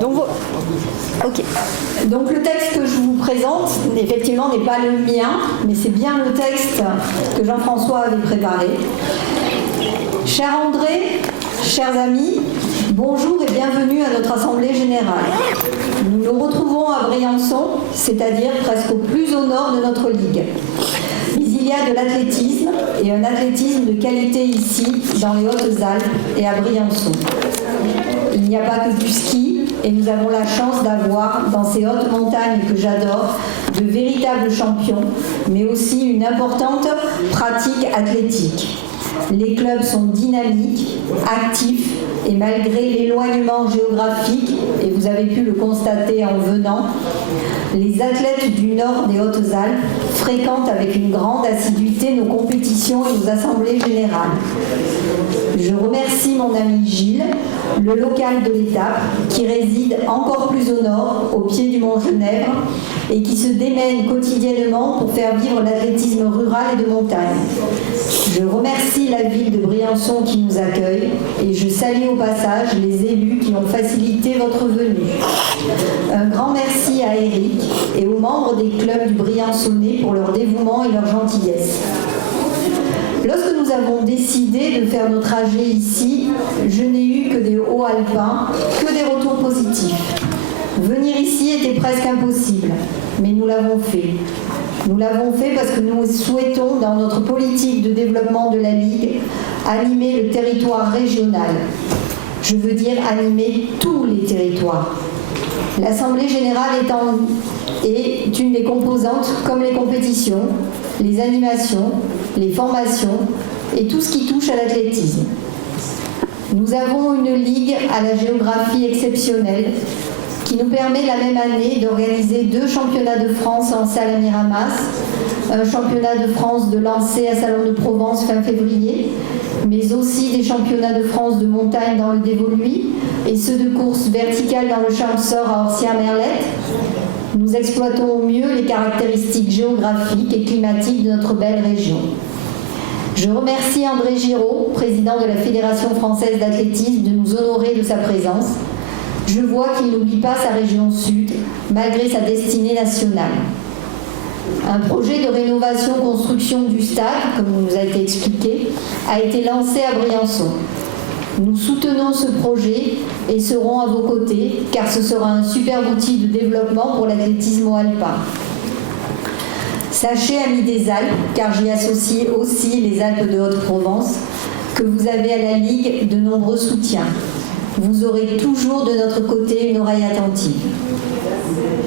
Donc le texte que je vous présente, effectivement, n'est pas le mien, mais c'est bien le texte que Jean-François avait préparé. Cher André, chers amis, bonjour et bienvenue à notre Assemblée Générale. Nous nous retrouvons à Briançon, c'est-à-dire presque au plus au nord de notre ligue. Mais il y a de l'athlétisme, et un athlétisme de qualité ici, dans les Hautes-Alpes et à Briançon. Il n'y a pas que du ski, et nous avons la chance d'avoir, dans ces hautes montagnes que j'adore, de véritables champions, mais aussi une importante pratique athlétique. Les clubs sont dynamiques, actifs, et malgré l'éloignement géographique, et vous avez pu le constater en venant, les athlètes du nord des Hautes-Alpes fréquentent avec une grande assiduité nos compétitions et nos assemblées générales. Je remercie mon ami Gilles, le local de l'étape, qui réside encore plus au nord, au pied du mont Genève, et qui se démène quotidiennement pour faire vivre l'athlétisme rural et de montagne. Je remercie la ville de Briançon qui nous accueille, et je salue au passage les élus qui ont facilité votre venue. Un grand merci à Eric et aux membres des clubs du Briançonnais pour leur dévouement et leur gentillesse. Lorsque nous avons décidé de faire nos trajets ici, je n'ai eu que des hauts alpins, que des retours positifs. Venir ici était presque impossible, mais nous l'avons fait. Nous l'avons fait parce que nous souhaitons, dans notre politique de développement de la Ligue, animer le territoire régional. Je veux dire animer tous les territoires. L'Assemblée générale est une des composantes, comme les compétitions, les animations, les formations et tout ce qui touche à l'athlétisme. Nous avons une ligue à la géographie exceptionnelle qui nous permet la même année d'organiser 2 championnats de France en salle à Miramas, un championnat de France de lancer à Salon de Provence fin février, mais aussi des championnats de France de montagne dans le Dévoluy et ceux de course verticale dans le Champsor à Orsières-Merlette. Nous exploitons au mieux les caractéristiques géographiques et climatiques de notre belle région. Je remercie André Giraud, président de la Fédération française d'athlétisme, de nous honorer de sa présence. Je vois qu'il n'oublie pas sa région sud, malgré sa destinée nationale. Un projet de rénovation-construction du stade, comme nous a été expliqué, a été lancé à Briançon. Nous soutenons ce projet et serons à vos côtés, car ce sera un superbe outil de développement pour l'athlétisme alpin. Sachez, amis des Alpes, car j'y associe aussi les Alpes de Haute-Provence, que vous avez à la Ligue de nombreux soutiens. Vous aurez toujours de notre côté une oreille attentive.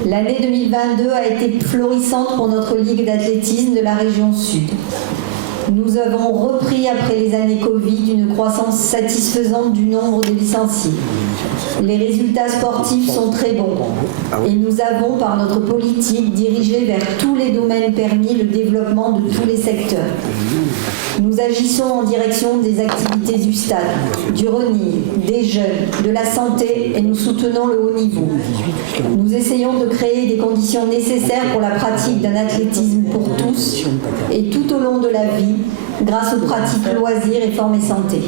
L'année 2022 a été florissante pour notre Ligue d'athlétisme de la région Sud. Nous avons repris après les années Covid une croissance satisfaisante du nombre de licenciés. Les résultats sportifs sont très bons et nous avons, par notre politique, dirigé vers tous les domaines permis le développement de tous les secteurs. Nous agissons en direction des activités du stade, du running, des jeunes, de la santé et nous soutenons le haut niveau. Nous essayons de créer des conditions nécessaires pour la pratique d'un athlétisme pour tous et tout au long de la vie grâce aux pratiques loisirs et formes et santé.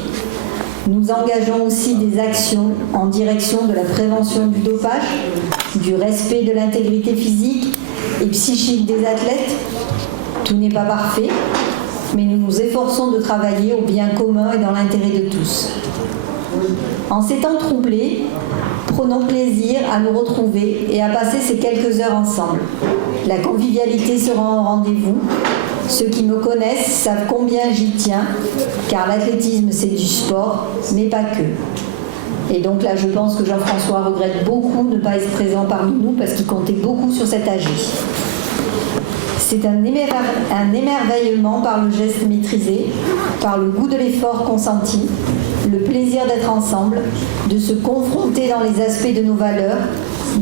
Nous engageons aussi des actions en direction de la prévention du dopage, du respect de l'intégrité physique et psychique des athlètes. Tout n'est pas parfait, mais nous nous efforçons de travailler au bien commun et dans l'intérêt de tous. En ces temps troublés, prenons plaisir à nous retrouver et à passer ces quelques heures ensemble. La convivialité sera au rendez-vous. Ceux qui me connaissent savent combien j'y tiens, car l'athlétisme c'est du sport, mais pas que. Et donc là, je pense que Jean-François regrette beaucoup de ne pas être présent parmi nous parce qu'il comptait beaucoup sur cet AG. C'est un émerveillement par le geste maîtrisé, par le goût de l'effort consenti, le plaisir d'être ensemble, de se confronter dans les aspects de nos valeurs,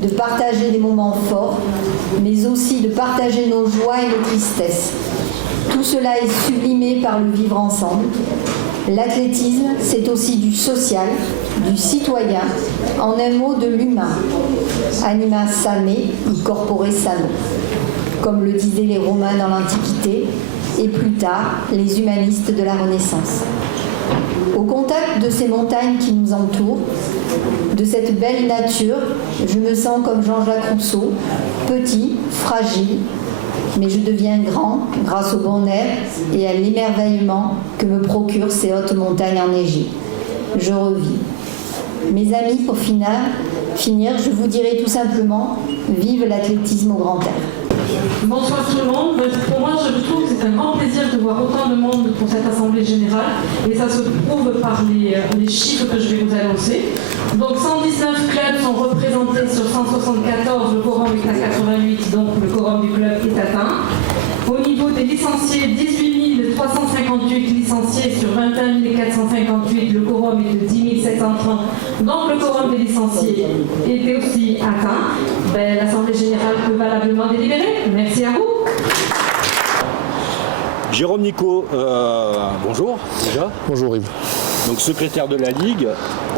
de partager des moments forts, mais aussi de partager nos joies et nos tristesses. Tout cela est sublimé par le vivre ensemble. L'athlétisme, c'est aussi du social, du citoyen, en un mot de l'humain. Anima sane, corpore sano, comme le disaient les Romains dans l'Antiquité, et plus tard, les humanistes de la Renaissance. Au contact de ces montagnes qui nous entourent, de cette belle nature, je me sens comme Jean-Jacques Rousseau, petit, fragile, mais je deviens grand grâce au bon air et à l'émerveillement que me procurent ces hautes montagnes enneigées. Je revis. Mes amis, pour finir, je vous dirai tout simplement, vive l'athlétisme au grand air. Bonsoir tout le monde. Pour moi, je trouve que c'est un grand plaisir de voir autant de monde pour cette Assemblée Générale. Et ça se prouve par les chiffres que je vais vous annoncer. Donc 119 clubs sont représentés sur 174. Le quorum est à 88, donc le quorum du club est atteint. Au niveau des licenciés, 18 358 licenciés sur 21 458. Le quorum est de 10 730. Donc le quorum des licenciés était aussi atteint. L'Assemblée Générale peut valablement délibérer. Merci à vous. Jérôme Nico, bonjour déjà. Bonjour Yves. Donc secrétaire de la Ligue,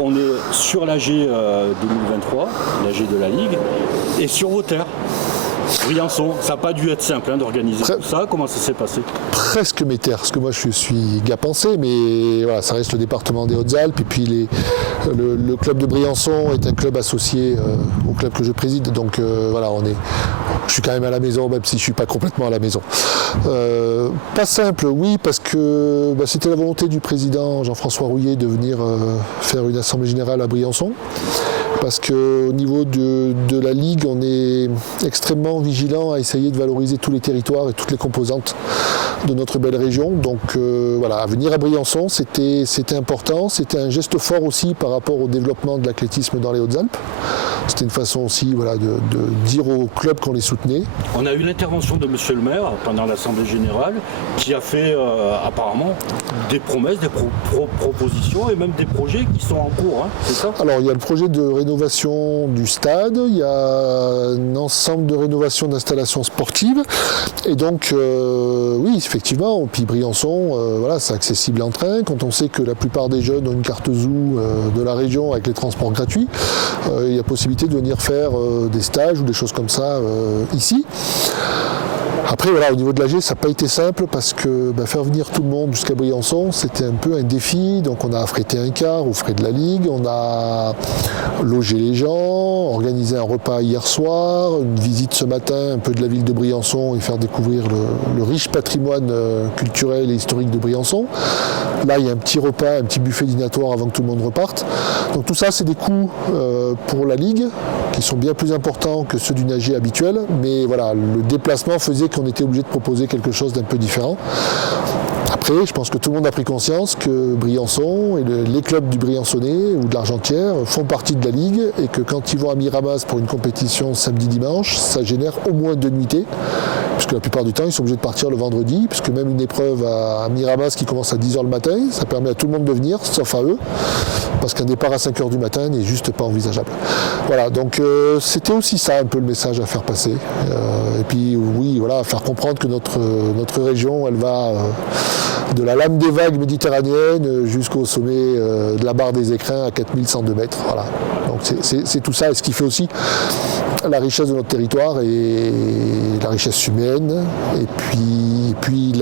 on est sur l'AG 2023, l'AG de la Ligue, et sur vos terres. Briançon, ça n'a pas dû être simple d'organiser tout ça. Comment ça s'est passé? Presque mes terres, parce que moi je suis gapencé, mais voilà, ça reste le département des Hautes-Alpes. Et puis le club de Briançon est un club associé au club que je préside. Donc voilà, je suis quand même à la maison, même si je ne suis pas complètement à la maison. Pas simple, oui, parce que c'était la volonté du président Jean-François Rouillet de venir faire une assemblée générale à Briançon. Parce qu'au niveau de la Ligue, on est extrêmement vigilant à essayer de valoriser tous les territoires et toutes les composantes de notre belle région. Donc voilà, venir à Briançon, c'était important. C'était un geste fort aussi par rapport au développement de l'athlétisme dans les Hautes-Alpes. C'était une façon aussi de dire aux clubs qu'on les soutenait. On a eu l'intervention de monsieur le maire pendant l'Assemblée Générale qui a fait apparemment des promesses, des propositions et même des projets qui sont en cours, c'est ça? Alors il y a le projet de rénovation du stade, il y a un ensemble de rénovation d'installations sportives et donc oui effectivement, puis Briançon, voilà, c'est accessible en train. Quand on sait que la plupart des jeunes ont une carte Zoo de la région avec les transports gratuits, il y a possibilité de venir faire des stages ou des choses comme ça ici. Après, voilà, au niveau de l'AG, ça n'a pas été simple parce que faire venir tout le monde jusqu'à Briançon, c'était un peu un défi. Donc on a affrété un car aux frais de la Ligue, on a logé les gens, organisé un repas hier soir, une visite ce matin un peu de la ville de Briançon et faire découvrir le riche patrimoine culturel et historique de Briançon. Là, il y a un petit repas, un petit buffet dînatoire avant que tout le monde reparte. Donc tout ça, c'est des coûts pour la Ligue qui sont bien plus importants que ceux d'une AG habituelle. Mais voilà, le déplacement faisait qu'on était obligé de proposer quelque chose d'un peu différent. Après, je pense que tout le monde a pris conscience que Briançon et les clubs du Briançonnais ou de l'Argentière font partie de la Ligue et que quand ils vont à Miramas pour une compétition samedi-dimanche, ça génère au moins 2 nuitées, puisque la plupart du temps, ils sont obligés de partir le vendredi, puisque même une épreuve à Miramas qui commence à 10h le matin, ça permet à tout le monde de venir, sauf à eux, parce qu'un départ à 5h du matin n'est juste pas envisageable. Voilà, donc c'était aussi ça un peu le message à faire passer. Et puis oui, voilà, faire comprendre que notre région, elle va de la lame des vagues méditerranéennes jusqu'au sommet de la barre des Écrins à 4102 mètres. Voilà. Donc c'est tout ça, et ce qui fait aussi la richesse de notre territoire et la richesse humaine, et puis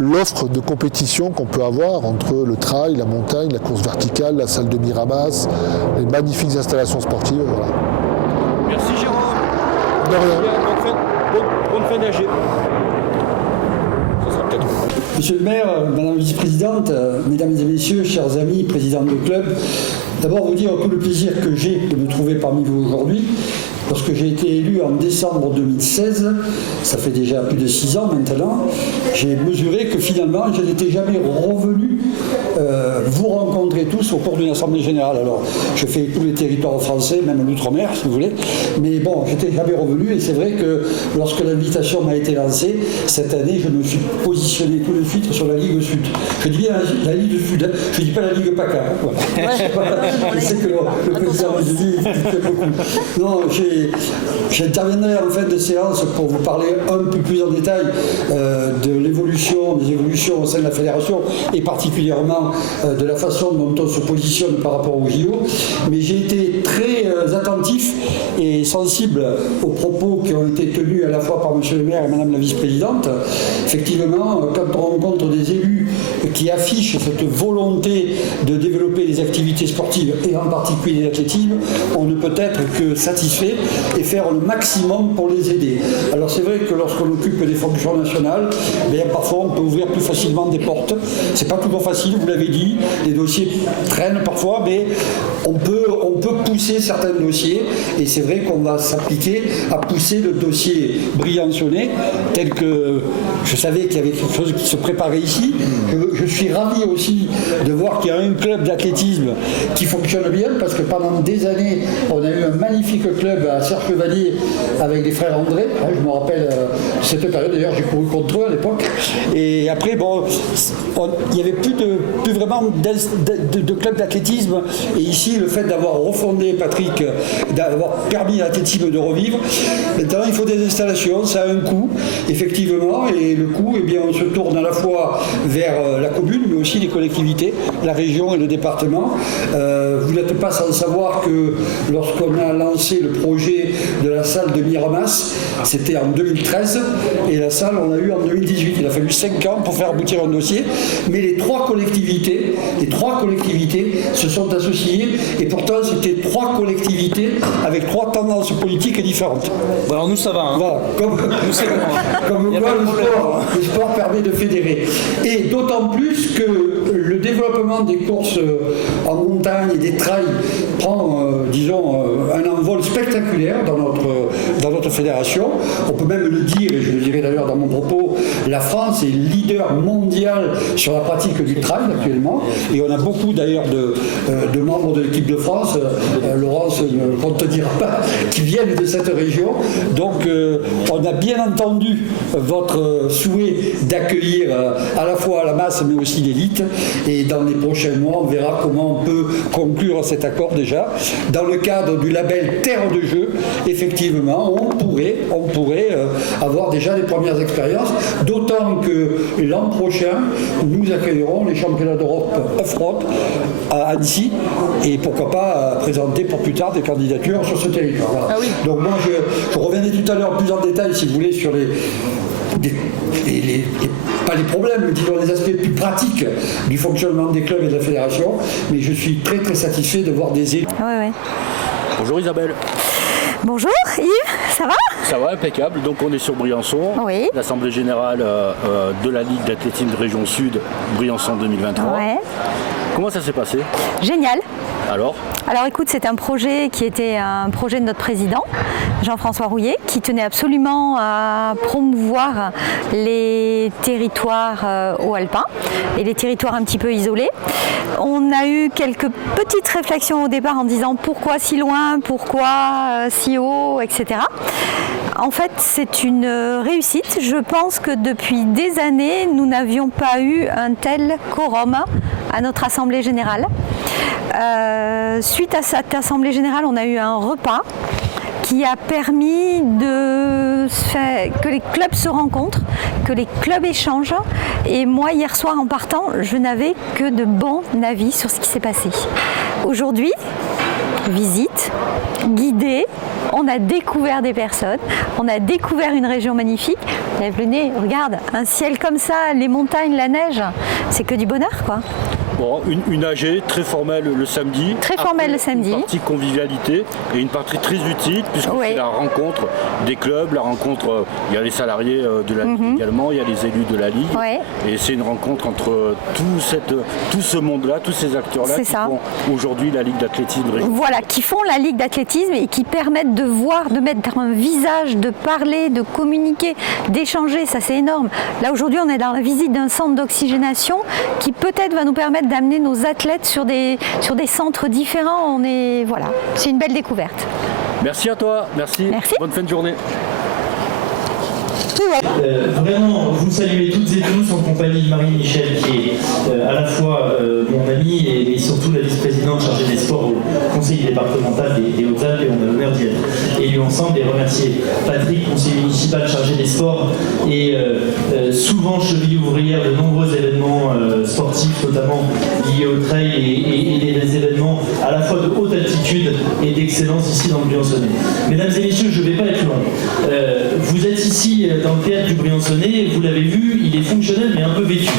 l'offre de compétition qu'on peut avoir entre le trail, la montagne, la course verticale, la salle de Miramas, les magnifiques installations sportives. Voilà. Merci Jérôme. De rien. Bonne fin d'AG. Monsieur le maire, madame la vice-présidente, mesdames et messieurs, chers amis, présidents de club, d'abord vous dire tout le plaisir que j'ai de me trouver parmi vous aujourd'hui. Lorsque j'ai été élu en décembre 2016, ça fait déjà plus de 6 ans maintenant, j'ai mesuré que finalement je n'étais jamais revenu vous rencontrer tous au cours d'une assemblée générale. Alors je fais tous les territoires français, même l'outre-mer si vous voulez, mais bon, j'étais jamais revenu et c'est vrai que lorsque l'invitation m'a été lancée, cette année je me suis positionné tout de suite sur la Ligue Sud. Je dis bien la Ligue Sud, hein. Je ne dis pas la Ligue PACA. Hein, voilà. Je sais que le président me dit beaucoup. Non, j'interviendrai en fin de séance pour vous parler un peu plus en détail de des évolutions au sein de la fédération et particulièrement de la façon dont on se positionne par rapport au JO. Mais j'ai été très attentif et sensible aux propos qui ont été tenus à la fois par monsieur le maire et madame la vice-présidente. Effectivement, quand on rencontre des élus qui affichent cette volonté de développer les activités sportives et en particulier l'athlétisme, on ne peut être que satisfait et faire le maximum pour les aider. Alors c'est vrai que lorsqu'on occupe des fonctions nationales, parfois on peut ouvrir plus facilement des portes. C'est pas toujours facile, vous l'avez dit, les dossiers traînent parfois, mais on peut pousser certains dossiers et c'est vrai qu'on va s'appliquer à pousser le dossier briançonnais tel que je savais qu'il y avait quelque chose qui se préparait ici. Je suis ravi aussi de voir qu'il y a un club d'athlétisme qui fonctionne bien parce que pendant des années on a eu un magnifique club à Serre-Chevalier avec les frères André. Je me rappelle cette période, d'ailleurs j'ai couru contre eux à l'époque. Et après, il n'y avait plus vraiment de club d'athlétisme. Et ici, le fait d'avoir refondé, Patrick, d'avoir permis à l'athlétisme de revivre, maintenant il faut des installations, ça a un coût, effectivement. Et le coût, on se tourne à la fois vers la commune, mais aussi les collectivités, la région et le département. Vous n'êtes pas sans savoir que lorsqu'on a lancé le projet de la salle de Miramas, c'était en 2013, et la salle, on l'a eu en 2018. Il a fallu 5 ans pour faire aboutir un dossier, mais les trois collectivités se sont associées, et pourtant c'était 3 collectivités avec 3 tendances politiques différentes. Alors nous ça va. Hein. Voilà, comme quoi le sport permet de fédérer. Et d'autant plus que le développement des courses en montagne et des trails prend, un envol spectaculaire dans notre fédération. On peut même le dire, et je le dirai d'ailleurs dans mon propos, la France est leader mondial sur la pratique du trail actuellement, et on a beaucoup d'ailleurs de membres de l'équipe de France, Laurence ne te dira pas, qui viennent de cette région. Donc on a bien entendu votre souhait d'accueillir à la fois la masse mais aussi l'élite, et dans les prochains mois on verra comment on peut conclure cet accord déjà. Dans le cadre du label Terre de Jeux, effectivement on pourrait avoir déjà les premières expériences, d'autant que l'an prochain nous accueillerons les championnats d'Europe off-road à Annecy, et pourquoi pas présenter pour plus tard des candidatures sur ce territoire. Voilà. Ah oui. Donc moi je reviendrai tout à l'heure plus en détail si vous voulez sur pas les problèmes, mais disons les aspects plus pratiques du fonctionnement des clubs et de la fédération, mais je suis très très satisfait de voir des élus. Ouais. Bonjour Isabelle. Bonjour Yves, ça va? Ça va, impeccable. Donc on est sur Briançon, oui. L'Assemblée Générale de la Ligue d'athlétisme de Région Sud, Briançon 2023. Ouais. Comment ça s'est passé? Génial. Alors écoute, c'est un projet qui était un projet de notre président, Jean-François Rouillet, qui tenait absolument à promouvoir les territoires haut-alpins et les territoires un petit peu isolés. On a eu quelques petites réflexions au départ en disant pourquoi si loin, pourquoi si haut, etc. En fait, c'est une réussite. Je pense que depuis des années, nous n'avions pas eu un tel quorum à notre Assemblée Générale. Suite à cette Assemblée Générale, on a eu un repas qui a permis que les clubs se rencontrent, que les clubs échangent. Et moi, hier soir, en partant, je n'avais que de bons avis sur ce qui s'est passé. Aujourd'hui, visite, guidée, on a découvert des personnes, on a découvert une région magnifique. Lève le nez, regarde, un ciel comme ça, les montagnes, la neige, c'est que du bonheur, quoi. Bon, une AG très formelle le samedi. Très formelle le samedi. Une partie convivialité et une partie très utile puisque c'est la rencontre des clubs, la rencontre, il y a les salariés de la Ligue également, il y a les élus de la Ligue. Ouais. Et c'est une rencontre entre tout ce monde-là, tous ces acteurs-là qui font aujourd'hui la Ligue d'athlétisme. Voilà, qui font la Ligue d'athlétisme et qui permettent de voir, de mettre un visage, de parler, de communiquer, d'échanger, ça c'est énorme. Là aujourd'hui on est dans la visite d'un centre d'oxygénation qui peut-être va nous permettre d'amener nos athlètes sur des centres différents. Voilà, c'est une belle découverte. Merci à toi, merci. Bonne fin de journée. Vraiment, vous saluez toutes et tous en compagnie de Marie-Michel qui est à la fois mon amie et surtout la vice-présidente chargée des sports au conseil départemental des Hautes-Alpes, et on a l'honneur d'y être élus ensemble, et remercier Patrick, conseiller municipal chargé des sports et souvent cheville ouvrière de nombreux événements sportifs, notamment liés au trail et des événements à la fois de haute altitude et des d'excellence ici dans le Briançonnais. Mesdames et messieurs, je ne vais pas être long. Vous êtes ici dans le théâtre du Briançonnais, vous l'avez vu, il est fonctionnel mais un peu vétuste.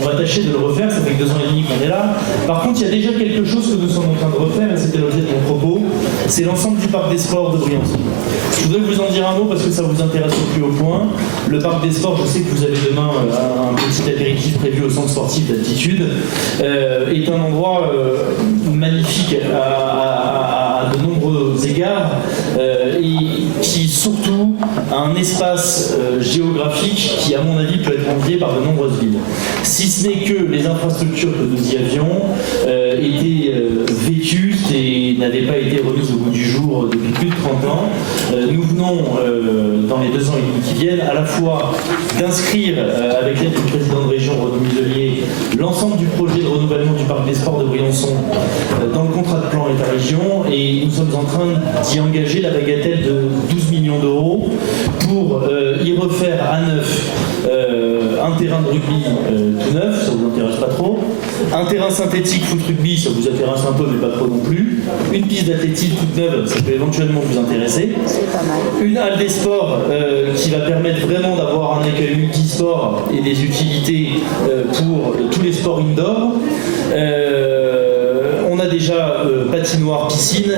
On va tâcher de le refaire, ça fait que 2 ans et demi qu'on est là. Par contre, il y a déjà quelque chose que nous sommes en train de refaire, et c'était l'objet de mon propos, c'est l'ensemble du parc des sports de Briançon. Je voudrais vous en dire un mot parce que ça vous intéresse au plus haut point. Le parc des sports, je sais que vous avez demain un petit apéritif prévu au centre sportif d'Altitude, est un endroit magnifique à de nombreux égards et qui surtout a un espace géographique qui, à mon avis, peut être envié par de nombreuses villes. Si ce n'est que les infrastructures que nous y avions étaient vétustes et n'avaient pas été remises au goût du jour depuis plus de 30 ans, nous venons, dans les 2 ans et demi qui viennent, à la fois d'inscrire, avec l'aide du président de région Renaud Muselier, l'ensemble du projet de renouvellement du parc des sports de Briançon dans le contrat de plan État-Région, et nous sommes en train d'y engager la bagatelle de 12 millions d'euros pour y refaire à neuf un terrain de rugby tout neuf, ça vous intéresse pas trop, un terrain synthétique foot rugby, ça vous intéresse un peu mais pas trop non plus, une piste d'athlétisme toute neuve, ça peut éventuellement vous intéresser, une halle des sports qui va permettre vraiment d'avoir un accueil multisport et des utilités pour tous les sports indoor. On a déjà patinoire, piscine,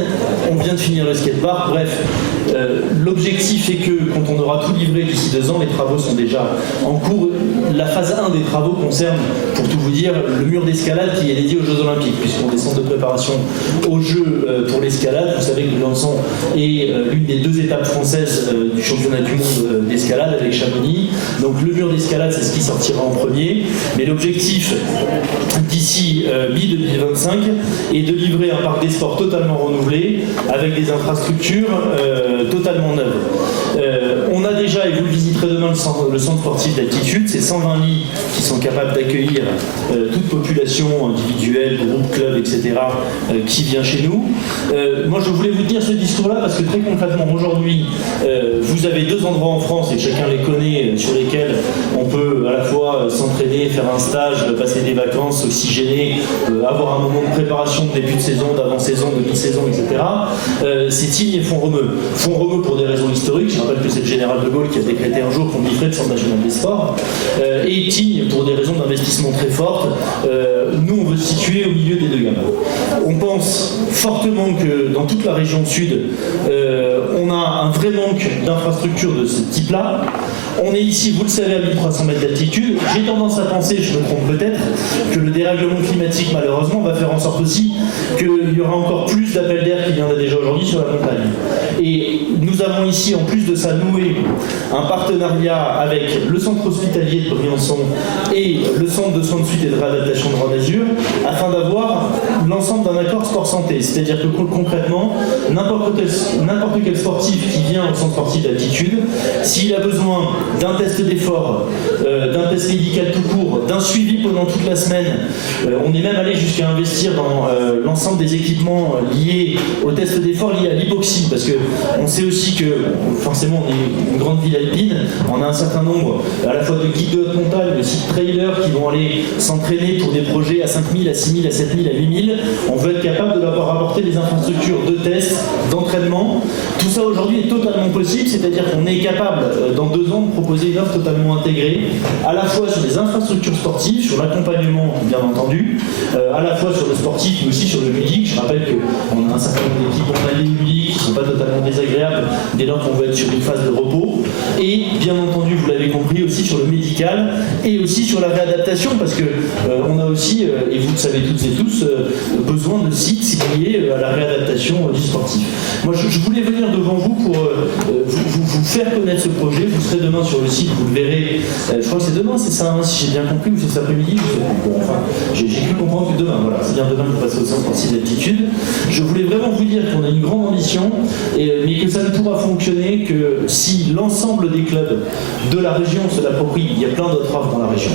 on vient de finir le skatepark, bref. L'objectif est que quand on aura tout livré d'ici 2 ans, les travaux sont déjà en cours. La phase 1 des travaux concerne, pour tout vous dire, le mur d'escalade qui est dédié aux Jeux Olympiques, puisqu'on est centre de préparation aux Jeux pour l'escalade. Vous savez que Briançon est l'une des 2 étapes françaises du championnat du monde d'escalade avec Chamonix. Donc le mur d'escalade, c'est ce qui sortira en premier. Mais l'objectif d'ici mi-2025 est de livrer un parc des sports totalement renouvelé avec des infrastructures totalement neuves. On a déjà, et vous le visiterez demain, le centre sportif d'Altitude, c'est 120 lits qui sont capables d'accueillir toute population individuelle, groupe, club, etc. Qui vient chez nous. Moi je voulais vous dire ce discours-là parce que très concrètement aujourd'hui, vous avez 2 endroits en France et chacun les connaît sur lesquels on peut à la fois s'entraîner, faire un stage, passer des vacances, s'oxygéner, avoir un moment de préparation de début de saison, d'avant-saison, de mi-saison, etc. C'est Tignes et Font-Romeu. Font-Romeu pour des raisons historiques, je rappelle que c'est le général de Gaulle qui a décrété un jour qu'on livrait le Centre national des sports, et Tignes pour des raisons d'investissement très fortes. Nous on veut se situer au milieu des 2 gammes. On pense fortement que dans toute la région sud, on a un vrai manque d'infrastructures de ce type-là. On est ici, vous le savez, à 1300 mètres d'altitude. J'ai tendance à penser, je me trompe peut-être, que le dérèglement climatique, malheureusement, va faire en sorte aussi qu'il y aura encore plus d'appels d'air qu'il y en a déjà aujourd'hui sur la montagne. Et nous avons ici, en plus de ça, noué un partenariat avec le centre hospitalier de Briançon et le centre de soins de suite et de réadaptation de Rhône Azur, afin d'avoir l'ensemble d'un accord sport-santé. C'est-à-dire que concrètement, n'importe quel sportif qui vient au centre sportif d'Altitude, s'il a besoin d'un test d'effort, d'un test médical tout court, d'un suivi pendant toute la semaine, on est même allé jusqu'à investir dans l'ensemble des équipements liés au test d'effort liés à l'hypoxie, parce que on sait aussi que forcément on est une grande ville alpine, on a un certain nombre à la fois de guides de haute montagne, mais aussi de trailers qui vont aller s'entraîner pour des projets à 5000, à 6000, à 7000, à 8000. On veut être capable de leur apporter des infrastructures de tests, d'entraînement. Tout ça aujourd'hui est totalement possible, c'est-à-dire qu'on est capable dans 2 ans de proposer une offre totalement intégrée, à la fois sur les infrastructures sportives, sur l'accompagnement bien entendu, à la fois sur le sportif mais aussi sur le ludique. Je rappelle qu'on a un certain nombre d'équipes en alliés ludiques qui ne sont pas totalement désagréables dès lors qu'on veut être sur une phase de repos, et bien entendu, vous l'avez compris, aussi sur le médical et aussi sur la réadaptation, parce que on a aussi, et vous le savez toutes et tous, besoin de sites liés à la réadaptation du sportif. Moi je voulais venir devant vous pour vous faire connaître ce projet. Vous serez demain sur le site, vous le verrez, je crois que c'est demain, c'est ça, hein, si j'ai bien compris, ou c'est cet après-midi, bon, enfin, j'ai cru comprendre que demain, voilà, c'est bien demain que vous passez au centre sportif d'Altitude. Je voulais vraiment vous dire qu'on a une grande ambition, mais que ça ne pourra fonctionner que si l'ensemble des clubs de la région se l'approprient. Il y a plein d'autres offres dans la région.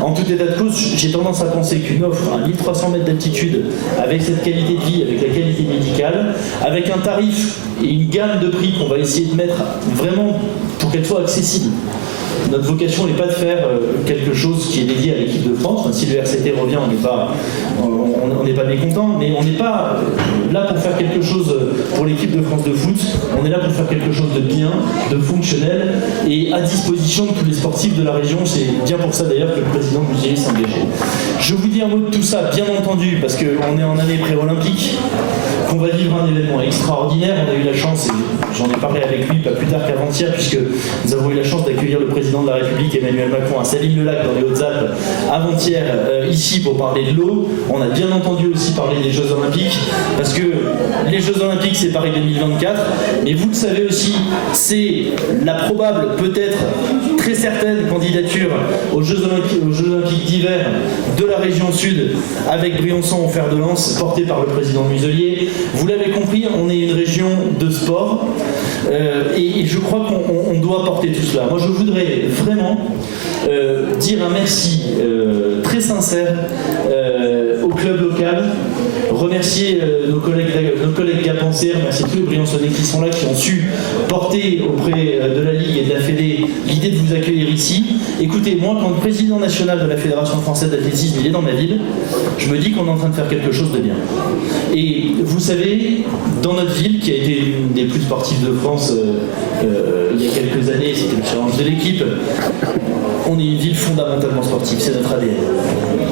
En tout état de cause, j'ai tendance à penser qu'une offre à 1300 mètres d'altitude, avec cette qualité de vie, avec la qualité médicale, avec un tarif et une gamme de prix qu'on va essayer de mettre vraiment pour qu'elle soit accessible. Notre vocation n'est pas de faire quelque chose qui est dédié à l'équipe de France. Enfin, si le RCT revient, on n'est pas mécontent, mais on n'est pas là pour faire quelque chose pour l'équipe de France de foot. On est là pour faire quelque chose de bien, de fonctionnel et à disposition de tous les sportifs de la région. C'est bien pour ça d'ailleurs que le président Muselier s'est engagé. Je vous dis un mot de tout ça, bien entendu, parce qu'on est en année pré-olympique, qu'on va vivre un événement extraordinaire. On a eu la chance, et j'en ai parlé avec lui pas plus tard qu'avant-hier, puisque nous avons eu la chance d'accueillir le président de la République, Emmanuel Macron, à Salines-le-Lac, dans les Hautes-Alpes, avant-hier, ici, pour parler de l'eau. On a bien entendu aussi parler des Jeux Olympiques, parce que les Jeux Olympiques, c'est Paris 2024, mais vous le savez aussi, c'est la probable, peut-être très certaine candidature aux Jeux Olympiques d'hiver de la région sud, avec Briançon au fer de lance, porté par le président Muselier. Vous l'avez compris, on est une région de sport, et je crois qu'on doit porter tout cela. Moi, je voudrais vraiment dire un merci très sincère au club local, remercier nos collègues gapençais, remercier tous les Briançonnais qui sont là, qui ont su porter auprès de la Ligue et de la Fédé l'idée de vous accueillir ici. Écoutez, moi, quand le président national de la Fédération française d'athlétisme il est dans ma ville, je me dis qu'on est en train de faire quelque chose de bien. Et vous savez, dans notre ville, qui a été l'une des plus sportives de France il y a quelques années, c'était le challenge de l'équipe, on est une ville fondamentalement sportive, c'est notre ADN.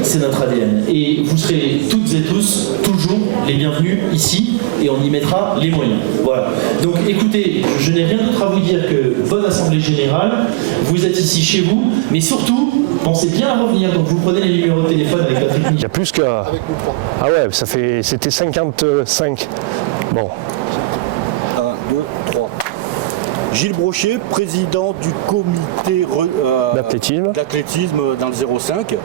C'est notre ADN. Et vous serez toutes et tous toujours les bienvenus ici et on y mettra les moyens. Voilà. Donc écoutez, je n'ai rien d'autre à vous dire que bonne assemblée générale, vous êtes ici chez vous, mais surtout, pensez bien à revenir. Donc vous prenez les numéros de téléphone avec Patrick Michel. Il y a plus que... Ah ouais, c'était 55. Bon. 1, 2, 3. Gilles Brochet, président du comité d'athlétisme dans le 05.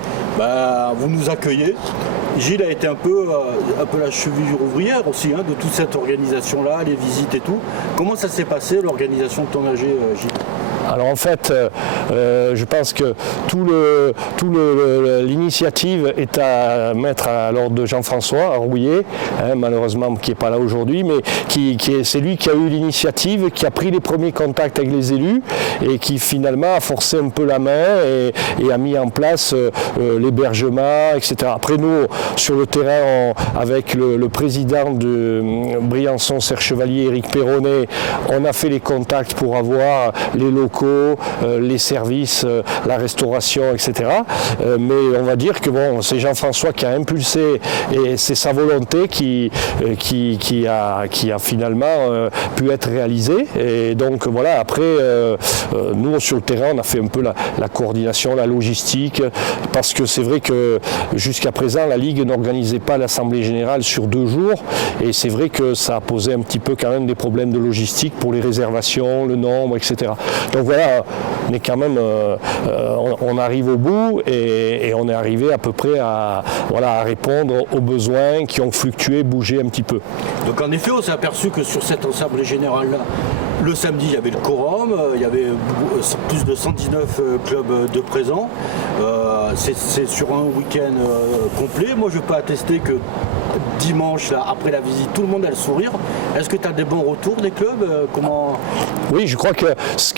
Vous nous accueillez. Gilles a été un peu la cheville ouvrière aussi de toute cette organisation-là, les visites et tout. Comment ça s'est passé l'organisation de ton AG, Gilles ? Alors en fait, je pense que l'initiative est à mettre à l'ordre de Jean-François Rouillet, malheureusement qui n'est pas là aujourd'hui, mais c'est lui qui a eu l'initiative, qui a pris les premiers contacts avec les élus et qui finalement a forcé un peu la main et a mis en place l'hébergement, etc. Après nous, sur le terrain, avec le président de Briançon, Serge Chevalier, Éric Perronnet, on a fait les contacts pour avoir les locaux, les services, la restauration, etc. Mais on va dire que c'est Jean-François qui a impulsé et c'est sa volonté qui a finalement pu être réalisée. Et donc voilà, après, nous sur le terrain, on a fait un peu la coordination, la logistique, parce que c'est vrai que jusqu'à présent, la Ligue n'organisait pas l'Assemblée Générale sur 2 jours. Et c'est vrai que ça a posé un petit peu quand même des problèmes de logistique pour les réservations, le nombre, etc. Donc voilà, on est quand même, on arrive au bout et on est arrivé à peu près à répondre aux besoins qui ont fluctué, bougé un petit peu. Donc en effet, on s'est aperçu que sur cette assemblée générale-là, le samedi, il y avait le quorum, il y avait plus de 119 clubs de présents. C'est sur un week-end complet. Moi, je peux attester que dimanche, là, après la visite, tout le monde a le sourire. Est-ce que tu as des bons retours des clubs ? Oui, je crois que ce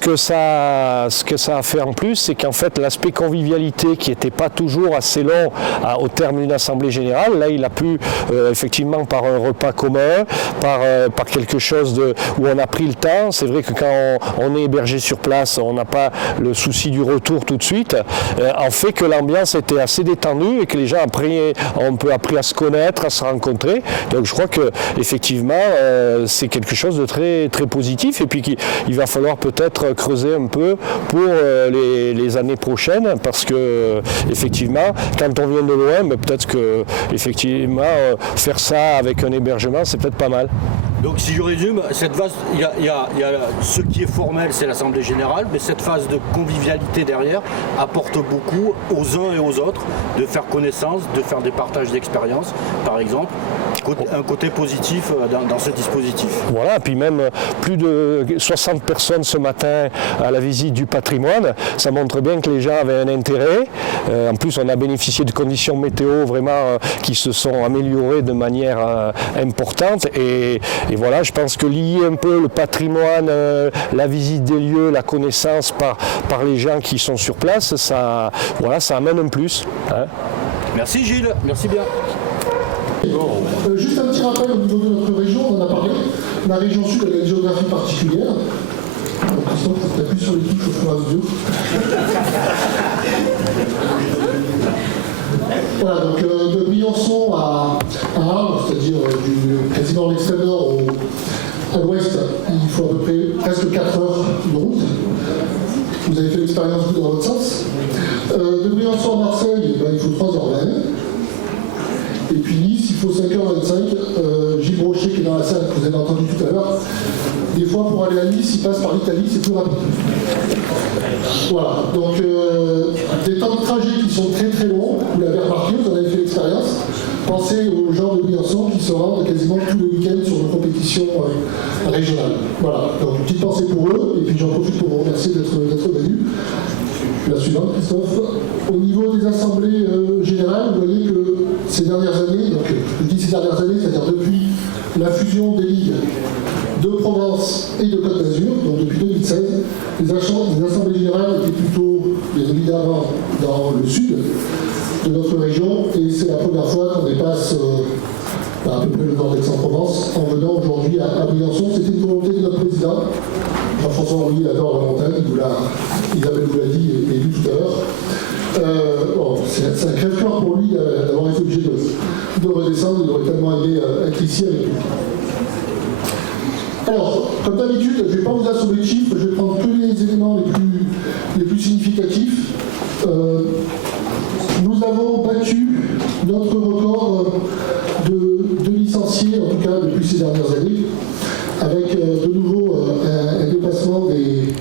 que ça a fait en plus, c'est qu'en fait l'aspect convivialité qui n'était pas toujours assez long au terme d'une assemblée générale, là il a pu effectivement par un repas commun, par quelque chose où on a pris le temps. C'est vrai que quand on est hébergé sur place, on n'a pas le souci du retour tout de suite. En fait que l'ambiance était assez détendue et que les gens ont un peu appris à se connaître, à se rencontrer. Donc je crois que effectivement c'est quelque chose de très très positif et puis qu'il va falloir peut-être creuser un peu pour les années prochaines parce que effectivement quand on vient de loin, peut-être que effectivement faire ça avec un hébergement c'est peut-être pas mal. Donc si je résume, cette phase, il y a ce qui est formel, c'est l'Assemblée Générale, mais cette phase de convivialité derrière apporte beaucoup aux uns et aux autres de faire connaissance, de faire des partages d'expériences, par exemple. un côté positif dans ce dispositif. Voilà, puis même plus de 60 personnes ce matin à la visite du patrimoine, ça montre bien que les gens avaient un intérêt. En plus, on a bénéficié de conditions météo vraiment qui se sont améliorées de manière importante. Et voilà, je pense que lier un peu le patrimoine, la visite des lieux, la connaissance par les gens qui sont sur place, ça amène un plus. Hein. Merci Gilles, merci bien. Juste un petit rappel au niveau de notre région, on en a parlé. La région sud elle a une géographie particulière. Donc, Christophe, tu appuies sur les touches au fur et à mesure. Voilà, donc de Briançon à Arles, c'est-à-dire quasiment l'extrême nord à l'ouest, il faut à peu près presque 4 heures de route. Vous avez fait l'expérience dans l'autre sens. De Briançon à Marseille, il faut 3h20. Et puis Nice, il faut 5h25. Gilles Brochet, qui est dans la salle, que vous avez entendu tout à l'heure, des fois pour aller à Nice, il passe par l'Italie, c'est plus rapide. Voilà, donc des temps de trajet qui sont très très longs, vous l'avez remarqué, vous en avez fait l'expérience. Pensez aux gens de Briançon qui se rendent quasiment tous les week-ends sur nos compétitions régionales. Voilà, donc une petite pensée pour eux, et puis j'en profite pour vous remercier d'être venus. La suivante, Christophe. Au niveau des assemblées générales, vous voyez que ces dernières années, donc je dis ces dernières années, c'est-à-dire depuis la fusion des ligues de Provence et de Côte d'Azur, donc depuis 2016, les assemblées générales étaient plutôt, bien évidemment, dans le sud de notre région, et c'est la première fois qu'on dépasse à peu près le nord d'Aix-en-Provence en venant aujourd'hui à Briançon. C'était une volonté de notre président. Jean-François Rouillet adore la montagne, Isabelle vous l'a dit et lu tout à l'heure. C'est un crève-cœur pour lui d'avoir été obligé de redescendre, il aurait tellement aimé être ici avec nous. Alors, comme d'habitude, je ne vais pas vous assommer de chiffres, je vais prendre que les éléments les plus significatifs. Nous avons battu notre record de licenciés, en tout cas depuis ces dernières années, avec de nouveau un dépassement des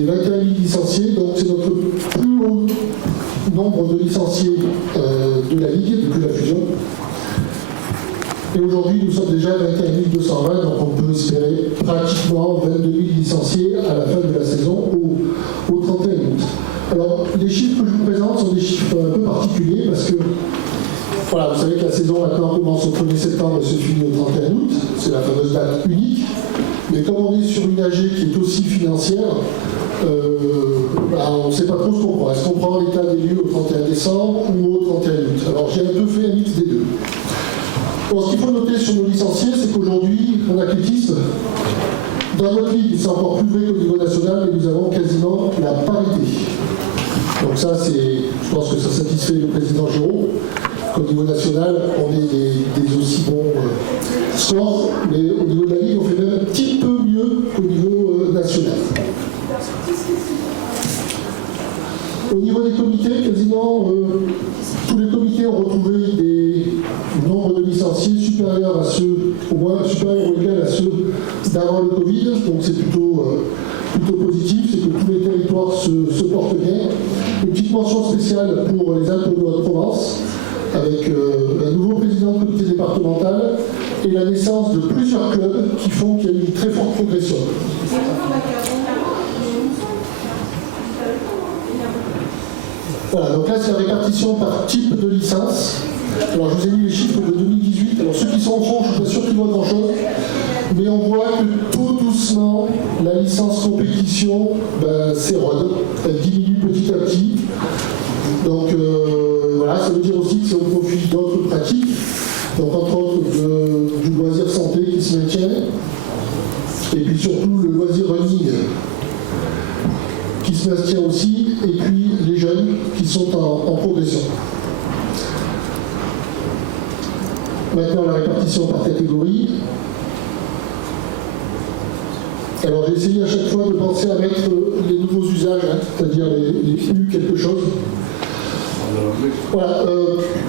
21 000 licenciés. Donc c'est notre plus haut nombre de licenciés de la Ligue depuis la fusion. Et aujourd'hui, nous sommes déjà à 21 220, donc on peut espérer pratiquement 22 000 licenciés à la fin de la saison au 31 août. Alors, les chiffres que je vous présente sont des chiffres un peu particuliers parce que, voilà, vous savez que la saison maintenant commence au 1er septembre et se finit au 31 août, c'est la fameuse date unique. Mais comme on est sur une AG qui est aussi financière, on ne sait pas trop ce qu'on prend. Est-ce qu'on prend l'état des lieux au 31 décembre ou au 31 août? Alors, j'ai un peu fait un mix des deux. Bon, ce qu'il faut noter sur nos licenciés, c'est qu'aujourd'hui, en athlétisme, dans notre ligue, c'est encore plus vrai qu'au niveau national, mais nous avons quasiment la parité. Donc ça, je pense que ça satisfait le président Géraud, qu'au niveau national, on ait des aussi bons scores, mais au niveau de la ligue, on fait même un petit peu mieux qu'au niveau national. Au niveau des comités, quasiment tous les comités ont retrouvé des nombres de licenciés supérieurs à ceux, au moins supérieurs ou égaux à ceux d'avant le Covid, donc c'est plutôt positif, c'est que tous les territoires se portent bien. Une petite mention spéciale pour les Alpes de Haute-Provence, avec un nouveau président de comité départemental et la naissance de plusieurs clubs qui font qu'il y a eu une très forte progression. Voilà, donc là c'est la répartition par type de licence. Alors je vous ai mis les chiffres de 2018. Alors ceux qui sont au fond, je ne suis pas sûr qu'ils voient grand-chose, mais on voit que tout doucement, la licence compétition s'érode. Elle diminue petit à petit. Donc voilà, ça veut dire aussi que c'est au profit d'autres pratiques. Donc entre autres du loisir santé qui se maintient, et puis surtout le loisir running qui se maintient aussi, et puis les jeunes qui sont en progression. Maintenant, la répartition par catégorie. Alors, j'ai essayé à chaque fois de penser à mettre les nouveaux usages, c'est-à-dire les U quelque chose. Voilà.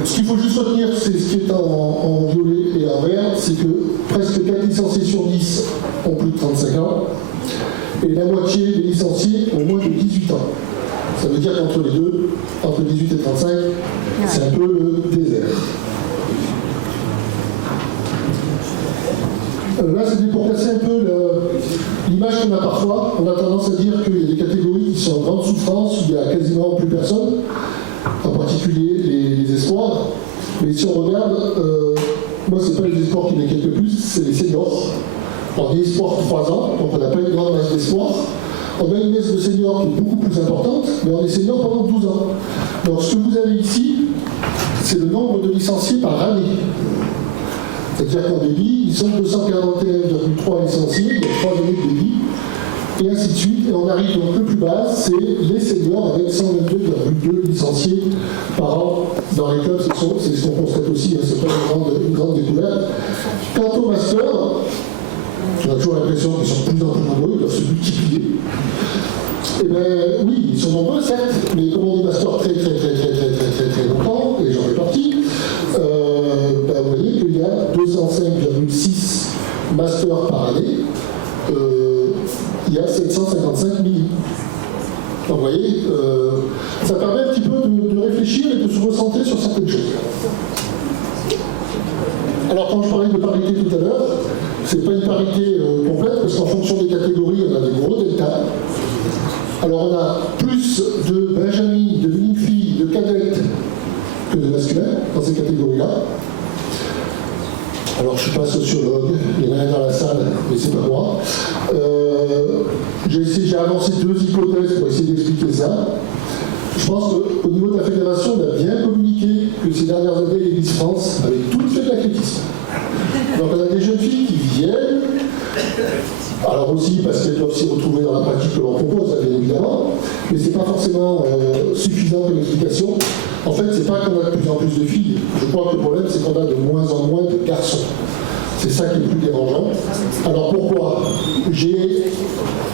Ce qu'il faut juste retenir, c'est ce qui est en violet et en vert, c'est que presque 4 licenciés sur 10 ont plus de 35 ans, et la moitié des licenciés ont moins de 18 ans. Ça veut dire qu'entre les deux, entre 18 et 35, c'est un peu le désert. Là, c'était pour casser un peu l'image qu'on a parfois. On a tendance à dire qu'il y a des catégories qui sont en grande souffrance, où il n'y a quasiment plus personne, en particulier les espoirs. Mais si on regarde, moi, ce n'est pas les espoirs qui m'inquiètent le plus, c'est les seniors. On est espoir 3 ans, donc on n'a pas une grande masse d'espoir. On a une masse de seniors qui est beaucoup plus importante, mais on est seniors pendant 12 ans. Donc ce que vous avez ici, c'est le nombre de licenciés par année. C'est-à-dire qu'en débit, ils sont 241,3 licenciés, il y a 3 années de débit, et ainsi de suite. Et on arrive donc le plus bas, c'est les seniors avec 122,2 licenciés par an dans les clubs. C'est ce qu'on constate aussi, hein, c'est pas une grande découverte. Quant au master, on a toujours l'impression qu'ils sont de plus en plus nombreux, ils doivent se multiplier. Eh bien, oui, ils sont nombreux, certes, mais comme on dit master très longtemps, et j'en fais partie, vous voyez qu'il y a 205,6 masters par année, il y a 755 mini. Donc vous voyez, ça permet un petit peu de réfléchir et de se recentrer sur certaines choses. Alors quand je parlais de parité tout à l'heure, c'est pas une parité complète, parce qu'en fonction des catégories, on a des gros deltas. Alors on a plus de benjamin, de mini-filles, de cadettes que de masculins dans ces catégories-là. Alors je ne suis pas sociologue, il y en a un dans la salle, mais c'est pas moi. J'ai avancé 2 hypothèses pour essayer d'expliquer ça. Je pense qu'au niveau de la fédération, on a bien communiqué que ces dernières années, l'Église France avait toutes fait de l'athlétisme. Donc on a des jeunes filles qui viennent, alors aussi parce qu'elles doivent s'y retrouver dans la pratique que l'on propose, bien évidemment, mais c'est pas forcément suffisant comme explication. En fait, c'est pas qu'on a de plus en plus de filles. Je crois que le problème, c'est qu'on a de moins en moins de garçons. C'est ça qui est le plus dérangeant. Alors pourquoi? J'ai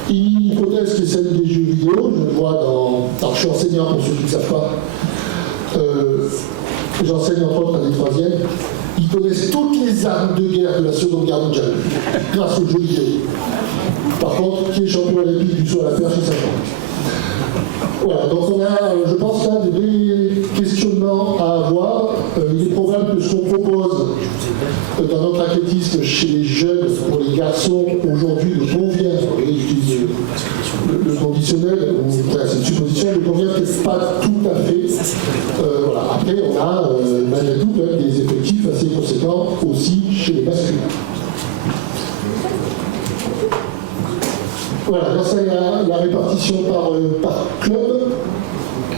une hypothèse qui est celle des jeux vidéo. Je le vois dans... Alors je suis enseignant pour ceux qui ne savent pas. J'enseigne entre autres à des 3e. Ils connaissent toutes les armes de guerre de la Seconde Guerre mondiale, grâce aux jeux vidéo. Par contre, qui est champion olympique du saut à la perche, ils savent pas. Voilà, donc on a, je pense, là des vrais questionnements à avoir. Il est probable que ce qu'on propose dans notre athlétisme chez les jeunes, pour les garçons, aujourd'hui, le convient, j'utilise le conditionnel, c'est une supposition, le convient peut-être pas tout à fait. Voilà. Après, on a malgré tout des effectifs assez conséquents aussi chez les masculins. Voilà, dans ça, il y a la répartition par club.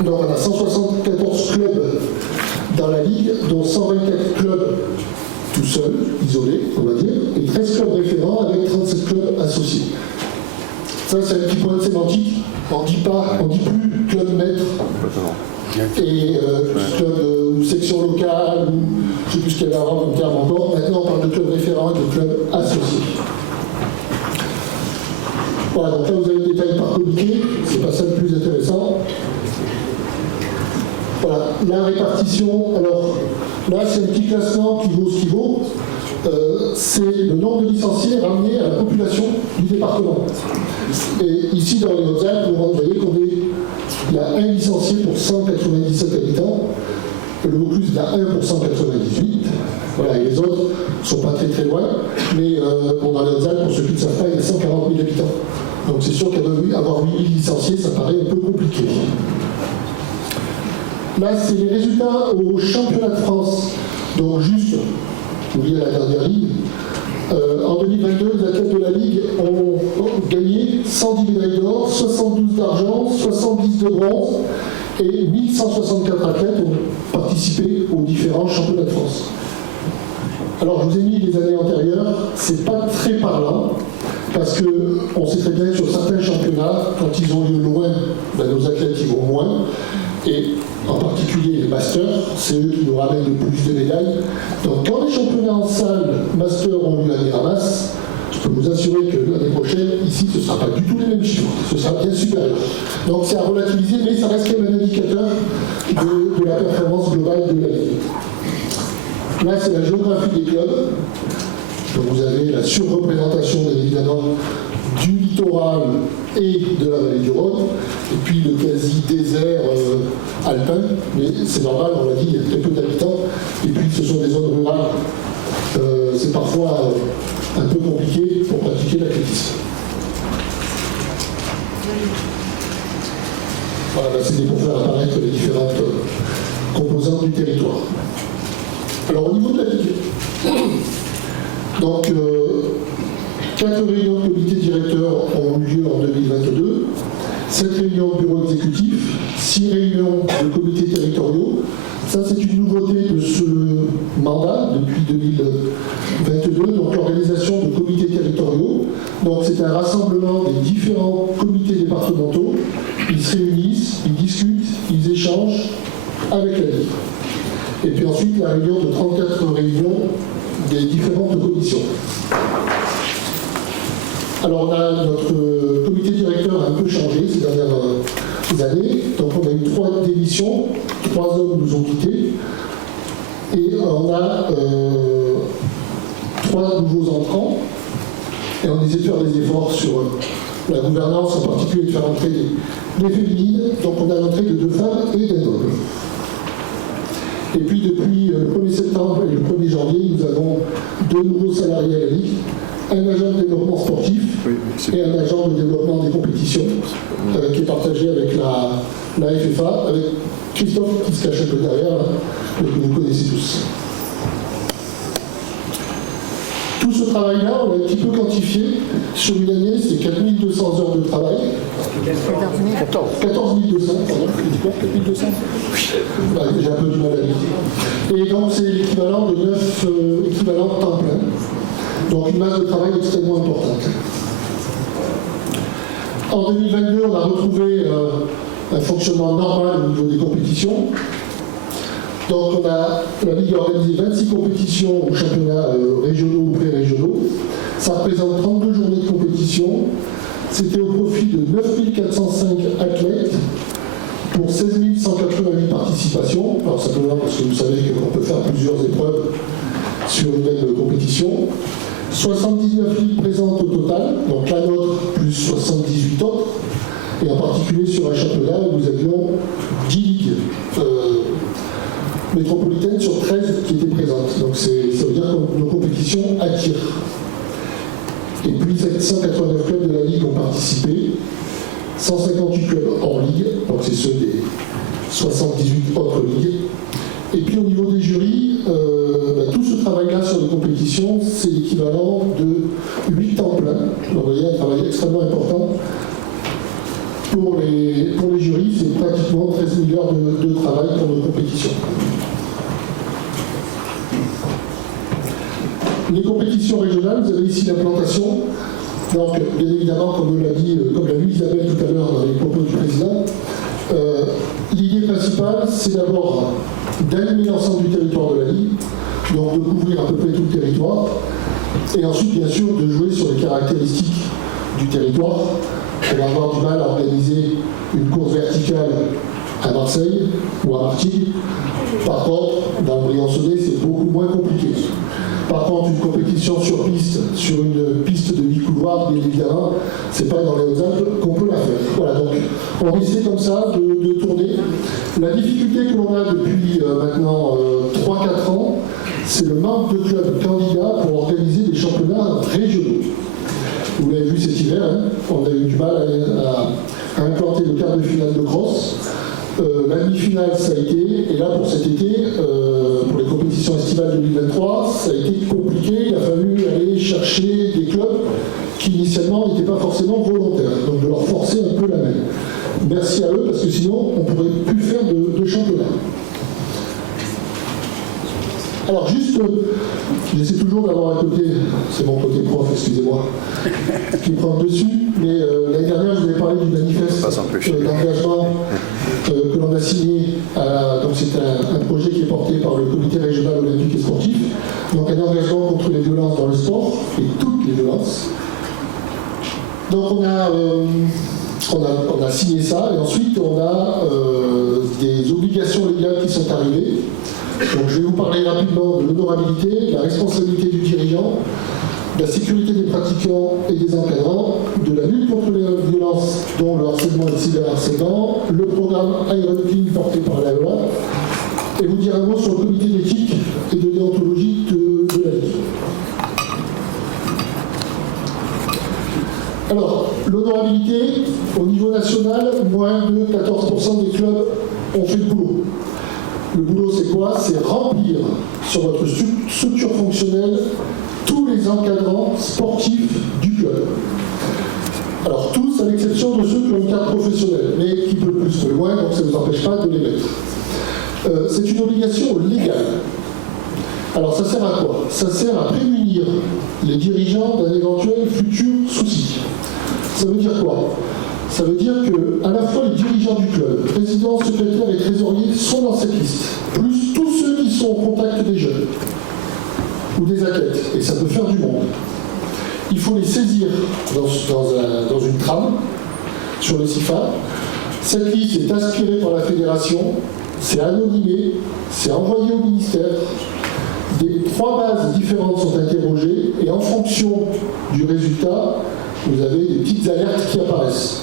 Donc, on a 174 clubs dans la Ligue, dont 124 clubs tout seuls, isolés, on va dire, et 13 clubs référents avec 37 clubs associés. Ça, c'est un petit point de sémantique. On ne dit plus club maître et club ou section locale, ou je ne sais plus ce qu'il y avait avant comme terme encore. Maintenant, on parle de club référent et de club associé. Voilà, donc là vous avez le détail par comité, c'est pas ça le plus intéressant. Voilà, la répartition, alors là c'est un petit classement qui vaut ce qu'il vaut. C'est le nombre de licenciés ramené à la population du département. Et ici dans les Hautes-Alpes, vous voyez qu'il y a un licencié pour 197 habitants, le Vaucluse il y a 1 pour 198. Voilà, et les autres ne sont pas très loin, mais bon, dans les Hautes-Alpes, pour ceux qui ne savent pas, il y a 140 000 habitants. Donc c'est sûr qu'avoir 8 000 licenciés, ça paraît un peu compliqué. Là, c'est les résultats au championnat de France. Donc juste, vous voyez la dernière ligue. En 2022, les athlètes de la Ligue ont gagné 110 médailles d'or, 72 d'argent, 70 de bronze, et 1164 athlètes ont participé aux différents championnats de France. Alors, je vous ai mis les années antérieures, c'est pas très parlant, parce qu'on sait très bien que sur certains championnats, quand ils ont lieu loin, nos athlètes y vont moins, et en particulier les masters, c'est eux qui nous ramènent le plus de médailles. Donc quand les championnats en salle master ont lieu à Miramas, je peux vous assurer que l'année prochaine, ici, ce ne sera pas du tout les mêmes chiffres, ce sera bien supérieur. Donc c'est à relativiser, mais ça reste quand même un indicateur de la performance globale de la Ligue. Là, c'est la géographie des clubs. Donc vous avez la surreprésentation, bien évidemment, du littoral et de la vallée du Rhône, et puis le quasi-désert alpin, mais c'est normal, on l'a dit, il y a très peu d'habitants, et puis ce sont des zones rurales. C'est parfois un peu compliqué pour pratiquer l'athlétisme. Voilà, c'était pour faire apparaître les différentes composantes du territoire. Alors au niveau de la ligue, donc 4 réunions de comité directeur ont eu lieu en 2022, 7 réunions de bureau exécutif, 6 réunions de comités territoriaux. Ça, c'est une nouveauté de ce mandat depuis 2022, donc l'organisation de comités territoriaux. Donc c'est un rassemblement des différents comités départementaux. Ils se réunissent, ils discutent, ils échangent avec la Ligue. Et puis ensuite, la réunion de 34 réunions des différentes commissions. Alors on a notre comité directeur a un peu changé ces dernières années. Donc on a eu 3 démissions, 3 hommes nous ont quittés. Et on a 3 nouveaux entrants. Et on essaie de faire des efforts sur la gouvernance, en particulier de faire entrer des féminines. Donc on a l'entrée de 2 femmes et d'un homme. Et puis depuis le 1er septembre et le 1er janvier, nous avons 2 nouveaux salariés à la Ligue, un agent de développement sportif et un agent de développement des compétitions qui est partagé avec la FFA, avec Christophe qui se cache un peu derrière, là, que vous connaissez tous. Tout ce travail-là, on l'a un petit peu quantifié. Sur une année, c'est 4200 heures de travail. 14 200, pardon, je dis quoi, 4200 bah, j'ai un peu du mal à dire. Et donc, c'est l'équivalent de 9 équivalents temps plein. Donc, une masse de travail extrêmement importante. En 2022, on a retrouvé un fonctionnement normal au niveau des compétitions. Donc la Ligue a organisé 26 compétitions aux championnats régionaux ou pré-régionaux. Ça représente 32 journées de compétition. C'était au profit de 9405 athlètes pour 16 188 participations. Alors simplement parce que vous savez qu'on peut faire plusieurs épreuves sur une même compétition. 79 ligues présentes au total, donc la nôtre plus 78 autres. Et en particulier sur un championnat où nous avions 10 ligues métropolitaines sur 13 qui étaient présentes. Donc ça veut dire que nos compétitions attirent. Et puis 189 clubs de la Ligue ont participé, 158 clubs hors Ligue, donc c'est ceux des 78 autres ligues. Et puis au niveau des jurys, tout ce travail-là sur les compétitions, c'est l'équivalent de 8 temps plein. Donc vous voyez, un travail extrêmement important. Pour les jurys, c'est pratiquement 13 000 heures de travail pour nos compétitions. Les compétitions régionales, vous avez ici l'implantation. Donc, bien évidemment, comme l'a dit Isabelle tout à l'heure dans les propos du président, l'idée principale, c'est d'abord d'animer l'ensemble du territoire de la Ligue, donc de couvrir à peu près tout le territoire, et ensuite, bien sûr, de jouer sur les caractéristiques du territoire. On va avoir du mal à organiser une course verticale à Marseille ou à Martigues. Par contre, dans le Briançonnais, c'est beaucoup moins compliqué. Par contre, une compétition sur piste, sur une piste de 8 couloirs, bien évidemment, c'est pas dans les Hautes-Alpes qu'on peut la faire. Voilà, donc on essaie comme ça de tourner. La difficulté que l'on a depuis maintenant 3-4 ans, c'est le manque de clubs candidats pour organiser des championnats régionaux. Vous l'avez vu cet hiver, hein, on a eu du mal à implanter le quart de finale de cross. La demi-finale, ça a été, et là pour cet été, pour les compétitions estivales 2023, ça a été compliqué. Il a fallu aller chercher des clubs qui initialement n'étaient pas forcément volontaires, donc de leur forcer un peu la main. Merci à eux, parce que sinon on ne pourrait plus faire de championnat. Alors juste, j'essaie toujours d'avoir un côté, c'est mon côté prof, excusez-moi, qui me prend dessus, mais l'année dernière, vous avez parlé du manifeste d'engagement que l'on a signé, donc c'est un projet qui est porté par le comité régional olympique et sportif, donc un engagement contre les violences dans le sport, et toutes les violences. Donc on a signé ça, et ensuite on a des obligations légales qui sont arrivées. Donc je vais vous parler rapidement de l'honorabilité, la responsabilité du dirigeant, de la sécurité des pratiquants et des encadrants, de la lutte contre les violences, dont le harcèlement et le cyberharcèlement, le programme Iron King porté par la loi, et vous dire un mot sur le comité d'éthique et de déontologie de la Ligue. Alors, l'honorabilité, au niveau national, moins de 14% des clubs ont fait le boulot. Le boulot, c'est quoi? C'est remplir sur votre structure fonctionnelle tous les encadrants sportifs du club. Alors tous, à l'exception de ceux qui ont une carte professionnelle, mais qui peut plus que loin, donc ça ne vous empêche pas de les mettre. C'est une obligation légale. Alors ça sert à quoi? Ça sert à prémunir les dirigeants d'un éventuel futur souci. Ça veut dire quoi? Ça veut dire que à la fois les dirigeants du club, président, secrétaire et trésorier sont dans cette liste, plus tous ceux qui sont au contact des jeunes ou des athlètes, et ça peut faire du monde. Il faut les saisir dans une trame sur le CIFA. Cette liste est aspirée par la fédération, c'est anonymé, c'est envoyé au ministère. Des 3 bases différentes sont interrogées et en fonction du résultat, vous avez des petites alertes qui apparaissent.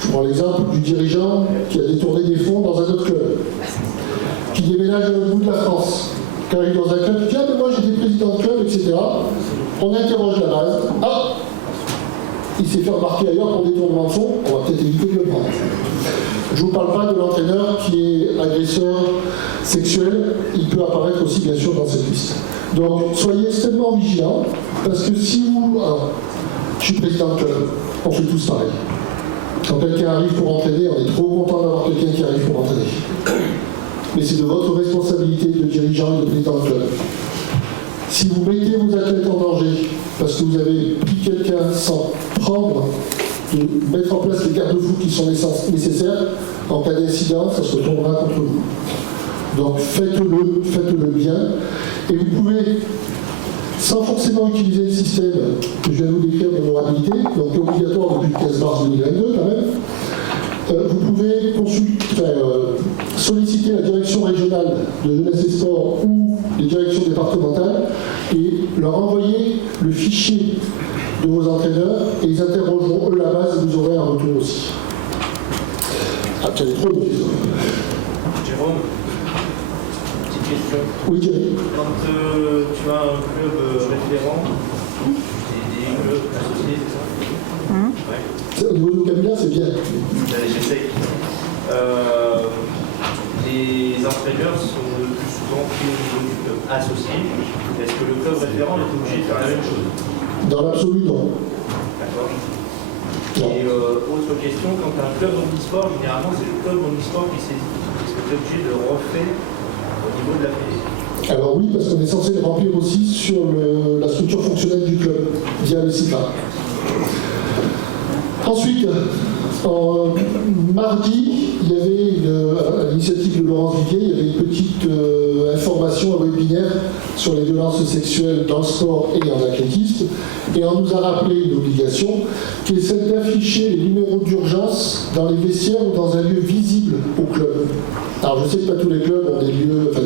Je prends l'exemple du dirigeant qui a détourné des fonds dans un autre club, qui déménage à l'autre bout de la France, qui arrive dans un club, qui dit « Ah, mais moi j'étais président de club, etc. » On interroge la base. Ah, il s'est fait remarquer ailleurs pour détournement de fonds, on va peut-être éviter de le prendre. Je ne vous parle pas de l'entraîneur qui est agresseur sexuel, il peut apparaître aussi bien sûr dans cette liste. Donc soyez extrêmement vigilants, parce que si vous... je suis président de club, on fait tous pareil. Quand quelqu'un arrive pour entraîner, on est trop content d'avoir quelqu'un qui arrive pour entraîner. Mais c'est de votre responsabilité de dirigeant et de président de club. Si vous mettez vos athlètes en danger parce que vous avez pris quelqu'un sans de mettre en place les garde-fous qui sont nécessaires, en cas d'incident, ça se retournera contre vous. Donc faites-le bien. Et vous pouvez, sans forcément utiliser le système que je viens de vous décrire d'honorabilité, donc obligatoire depuis le 15 mars 2022 quand même, vous pouvez solliciter la direction régionale de jeunesse et sport ou les directions départementales et leur envoyer le fichier de vos entraîneurs et ils interrogeront eux la base et vous aurez un retour aussi. Ah, tu as des trop de questions. Jérôme, petite question. Oui, Thierry. Quand tu as un club référent et des clubs associés, c'est ça? Ouais. Au niveau du vocabulaire, c'est bien. J'essaie. Les entraîneurs sont le plus souvent pris au niveau du club associé. Est-ce que le club référent est obligé de faire la même chose? Dans l'absolu, non. D'accord. Et autre question, quand tu as un club omnisport, généralement c'est le club omnisport qui saisit. Est-ce que tu es obligé de le refaire au niveau de la fédé? Alors oui, parce qu'on est censé le remplir aussi sur la structure fonctionnelle du club, via le CIFA. Ensuite, mardi, il y avait à l'initiative de Laurence Vivier, il y avait une petite information, un webinaire sur les violences sexuelles dans le sport et en athlétisme. Et on nous a rappelé une obligation qui est celle d'afficher les numéros d'urgence dans les vestiaires ou dans un lieu visible au club. Alors je sais que pas tous les clubs ont des lieux, enfin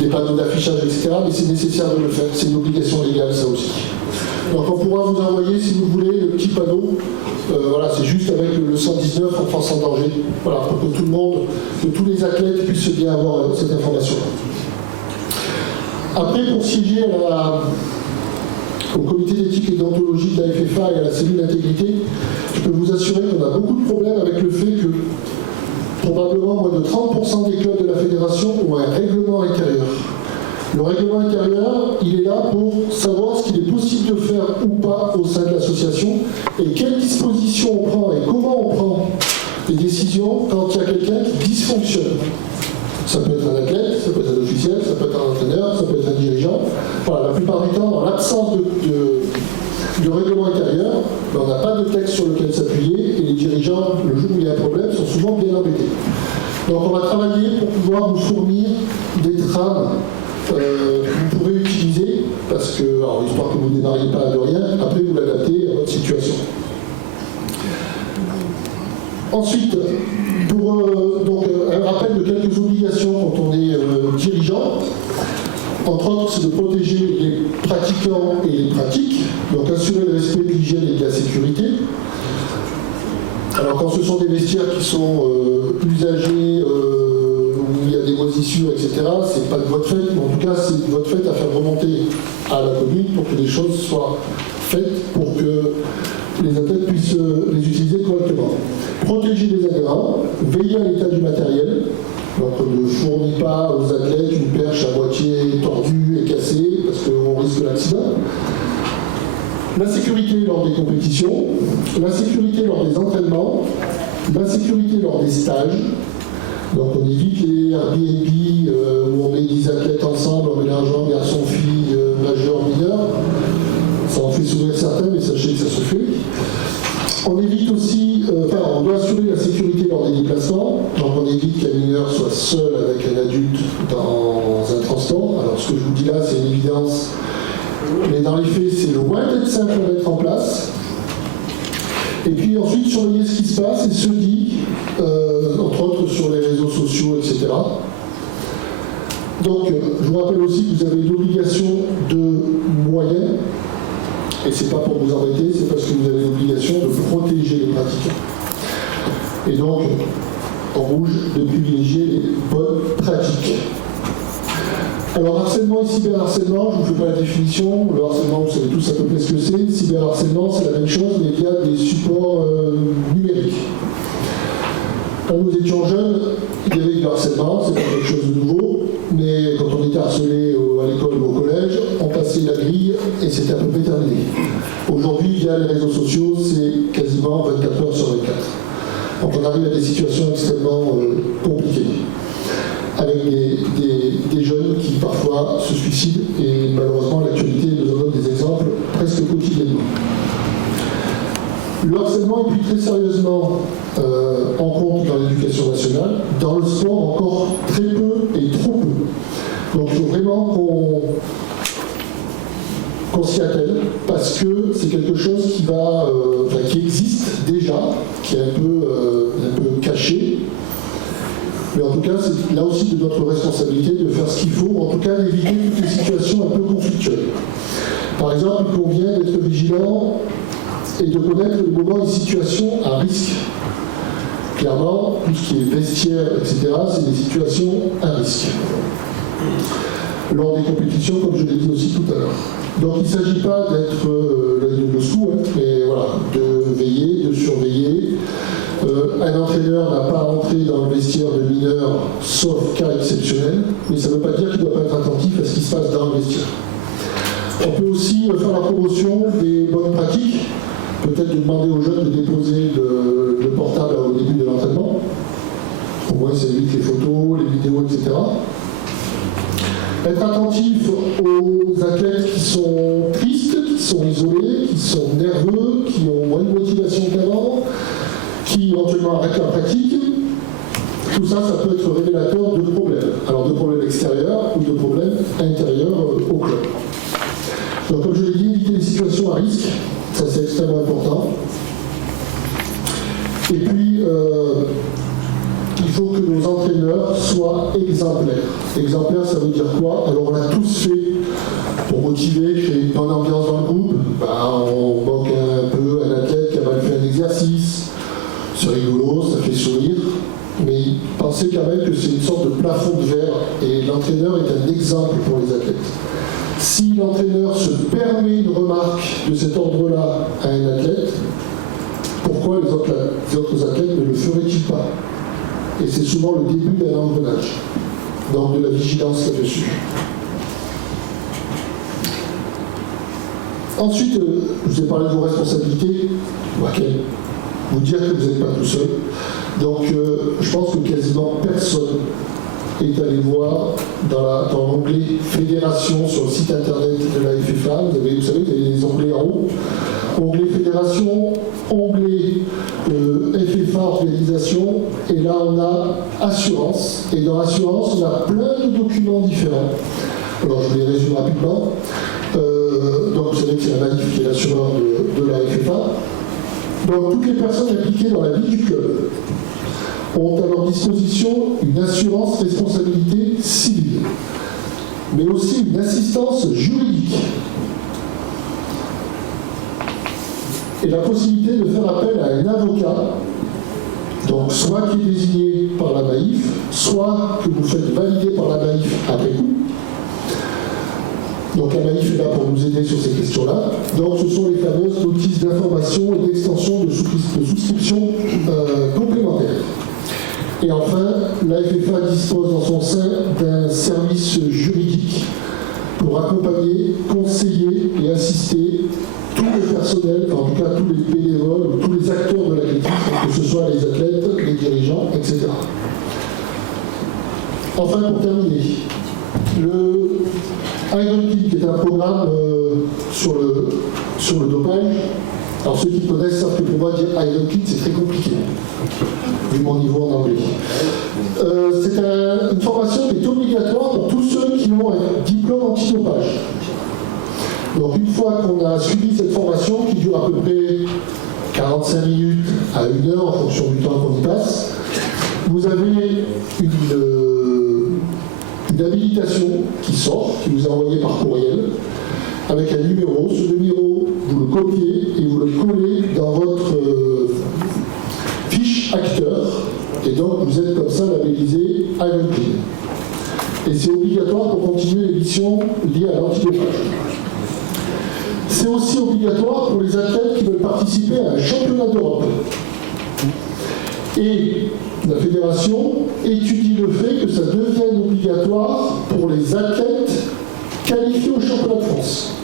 des panneaux d'affichage, etc. Mais c'est nécessaire de le faire, c'est une obligation légale ça aussi. Donc on pourra vous envoyer, si vous voulez, le petit panneau. Voilà, c'est juste avec le 119 enfants sans danger. Voilà, pour que tout le monde, que tous les athlètes puissent bien avoir cette information. Après, pour siéger au comité d'éthique et d'anthologie de la FFA et à la cellule d'intégrité, je peux vous assurer qu'on a beaucoup de problèmes avec le fait que probablement moins de 30% des clubs de la fédération ont un règlement intérieur. Le règlement intérieur, il est là pour savoir ce qu'il est possible de faire ou pas au sein de l'association et quelles dispositions on prend et comment on prend des décisions quand il y a quelqu'un qui dysfonctionne. Ça peut être un athlète, ça peut être un officiel, ça peut être un entraîneur, ça peut être un dirigeant. Voilà, la plupart du temps, dans l'absence de règlement intérieur, on n'a pas de texte sur lequel s'appuyer et les dirigeants, le jour où il y a un problème, sont souvent bien embêtés. Donc on va travailler pour pouvoir vous fournir des trames que vous pourrez utiliser, parce que, alors histoire que vous ne démarriez pas de rien, après vous l'adaptez à votre situation. Ensuite, pour un rappel de quelques obligations quand on est dirigeant, entre autres, c'est de protéger les pratiquants et les pratiques, donc assurer le respect de l'hygiène et de la sécurité. Alors quand ce sont des vestiaires qui sont usagés, où il y a des moisissures, etc., c'est pas de votre fait, mais en tout cas c'est de votre fait à faire remonter à la commune pour que les choses soient faites pour que les athlètes puissent les utiliser correctement. Protéger les adhérents, veiller à l'état du matériel. Donc on ne fournit pas aux athlètes une perche à moitié tordue et cassée parce qu'on risque l'accident. La sécurité lors des compétitions, la sécurité lors des entraînements, la sécurité lors des stages. Donc on évite les Airbnb où on met 10 athlètes ensemble en mélangeant garçons, filles, majeurs, mineurs. Ça en fait sourire certains, mais sachez que ça se fait. On évite aussi, on doit assurer la sécurité lors des déplacements. Donc on évite qu'un mineur soit seul avec un adulte dans un transport. Alors ce que je vous dis là, c'est une évidence, mais dans les faits, c'est loin d'être simple à mettre en place. Et puis ensuite, surveiller ce qui se passe et se dit, entre autres sur les réseaux sociaux, etc. Donc, je vous rappelle aussi que vous avez l'obligation de moyens, et c'est pas pour vous embêter, c'est parce que vous avez l'obligation de protéger les pratiquants. Et donc, en rouge, de privilégier les bonnes pratiques. Alors, harcèlement et cyberharcèlement, je ne vous fais pas la définition. Le harcèlement, vous savez tous à peu près ce que c'est. Cyberharcèlement, c'est la même chose, mais via des supports numériques. Quand nous étions jeunes, il y avait du harcèlement, c'est pas quelque chose de nouveau, mais quand on était harcelé à l'école ou au collège, on passait la grille et c'était à peu près terminé. Aujourd'hui, via les réseaux sociaux, c'est quasiment 24 heures sur 24. Donc on arrive à des situations extrêmement compliquées, avec des jeunes qui parfois se suicident, et malheureusement l'actualité nous en donne des exemples presque quotidiennement. Le harcèlement est pris très sérieusement en compte dans l'éducation nationale, dans le sport encore très peu et trop peu. Donc il faut vraiment qu'on s'y attelle, parce que c'est quelque chose qui existe déjà, qui est un peu caché. Mais en tout cas, c'est là aussi de notre responsabilité de faire ce qu'il faut, en tout cas d'éviter toutes les situations un peu conflictuelles. Par exemple, il convient d'être vigilant et de connaître le moment et situation à risque. Clairement, tout ce qui est vestiaire, etc., c'est des situations à risque. Lors des compétitions, comme je l'ai dit aussi tout à l'heure. Donc il ne s'agit pas d'être l'œil de Moscou, mais voilà, de veiller, de surveiller. Un entraîneur n'a pas à entrer dans le vestiaire de mineurs, sauf cas exceptionnel, mais ça ne veut pas dire qu'il ne doit pas être attentif à ce qui se passe dans le vestiaire. On peut aussi faire la promotion des bonnes pratiques, peut-être de demander aux jeunes de déposer le portable au début de l'entraînement. Au moins, ça évite les photos, les vidéos, etc. Être attentif aux athlètes qui sont tristes, qui sont isolés, qui sont nerveux, qui ont moins de motivation qu'avant, qui éventuellement arrêtent la pratique. Tout ça, ça peut être révélateur de problèmes. Alors de problèmes extérieurs ou de problèmes intérieurs au club. Donc comme je l'ai dit, éviter les situations à risque, ça c'est extrêmement important. Et puis, il faut que nos entraîneurs soient exemplaires. Exemplaires, ça veut dire quoi? Alors on l'a tous fait pour motiver, créer une bonne ambiance dans le groupe. On moque un peu un athlète qui a mal fait un exercice. C'est rigolo, ça fait sourire. Mais pensez quand même que c'est une sorte de plafond de verre et l'entraîneur est un exemple pour les athlètes. Si l'entraîneur se permet une remarque de cet ordre-là à un athlète, pourquoi les autres athlètes ne le feraient-ils pas? Et c'est souvent le début d'un engrenage, donc de la vigilance là-dessus. Ensuite, je vous ai parlé de vos responsabilités, vous dire que vous n'êtes pas tout seul. Donc je pense que quasiment personne est allé voir dans l'onglet Fédération sur le site internet de la FFA. Vous savez, vous avez les onglets en haut. Onglet Fédération, onglet FFA Organisation, et là on a Assurance. Et dans Assurance, on a plein de documents différents. Alors je les résume rapidement. Donc vous savez que c'est la manif qui est l'assureur de la FFA. Donc toutes les personnes impliquées dans la vie du club ont à leur disposition une assurance responsabilité civile, mais aussi une assistance juridique et la possibilité de faire appel à un avocat, donc soit qui est désigné par la MAIF, soit que vous faites valider par la MAIF après coup. Donc la Maïf est là pour nous aider sur ces questions-là. Donc ce sont les fameuses notices d'information et d'extension de souscription complémentaires. Et enfin, la FFA dispose dans son sein d'un service juridique pour accompagner, conseiller et assister tout le personnel, en tout cas tous les bénévoles, tous les acteurs de l'athlétisme, que ce soit les athlètes, les dirigeants, etc. Enfin, pour terminer, le Ironman, qui est un programme sur le dopage. Alors ceux qui connaissent savent que pour moi dire Ironman, c'est très compliqué, vu mon niveau en anglais. C'est une formation qui est obligatoire pour tous ceux qui ont un diplôme antidopage. Donc une fois qu'on a suivi cette formation, qui dure à peu près 45 minutes à 1 heure en fonction du temps qu'on y passe, vous avez une habilitation qui sort, qui vous est envoyée par courriel, avec un numéro. Ce numéro, vous le copiez et vous le collez dans votre fiche acteur. Et donc, vous êtes comme ça labellisé Ironman. Et c'est obligatoire pour continuer l'émission liée à l'antidopage. C'est aussi obligatoire pour les athlètes qui veulent participer à un championnat d'Europe. Et la fédération étudie le fait que ça devienne obligatoire pour les athlètes qualifiés au championnat de France.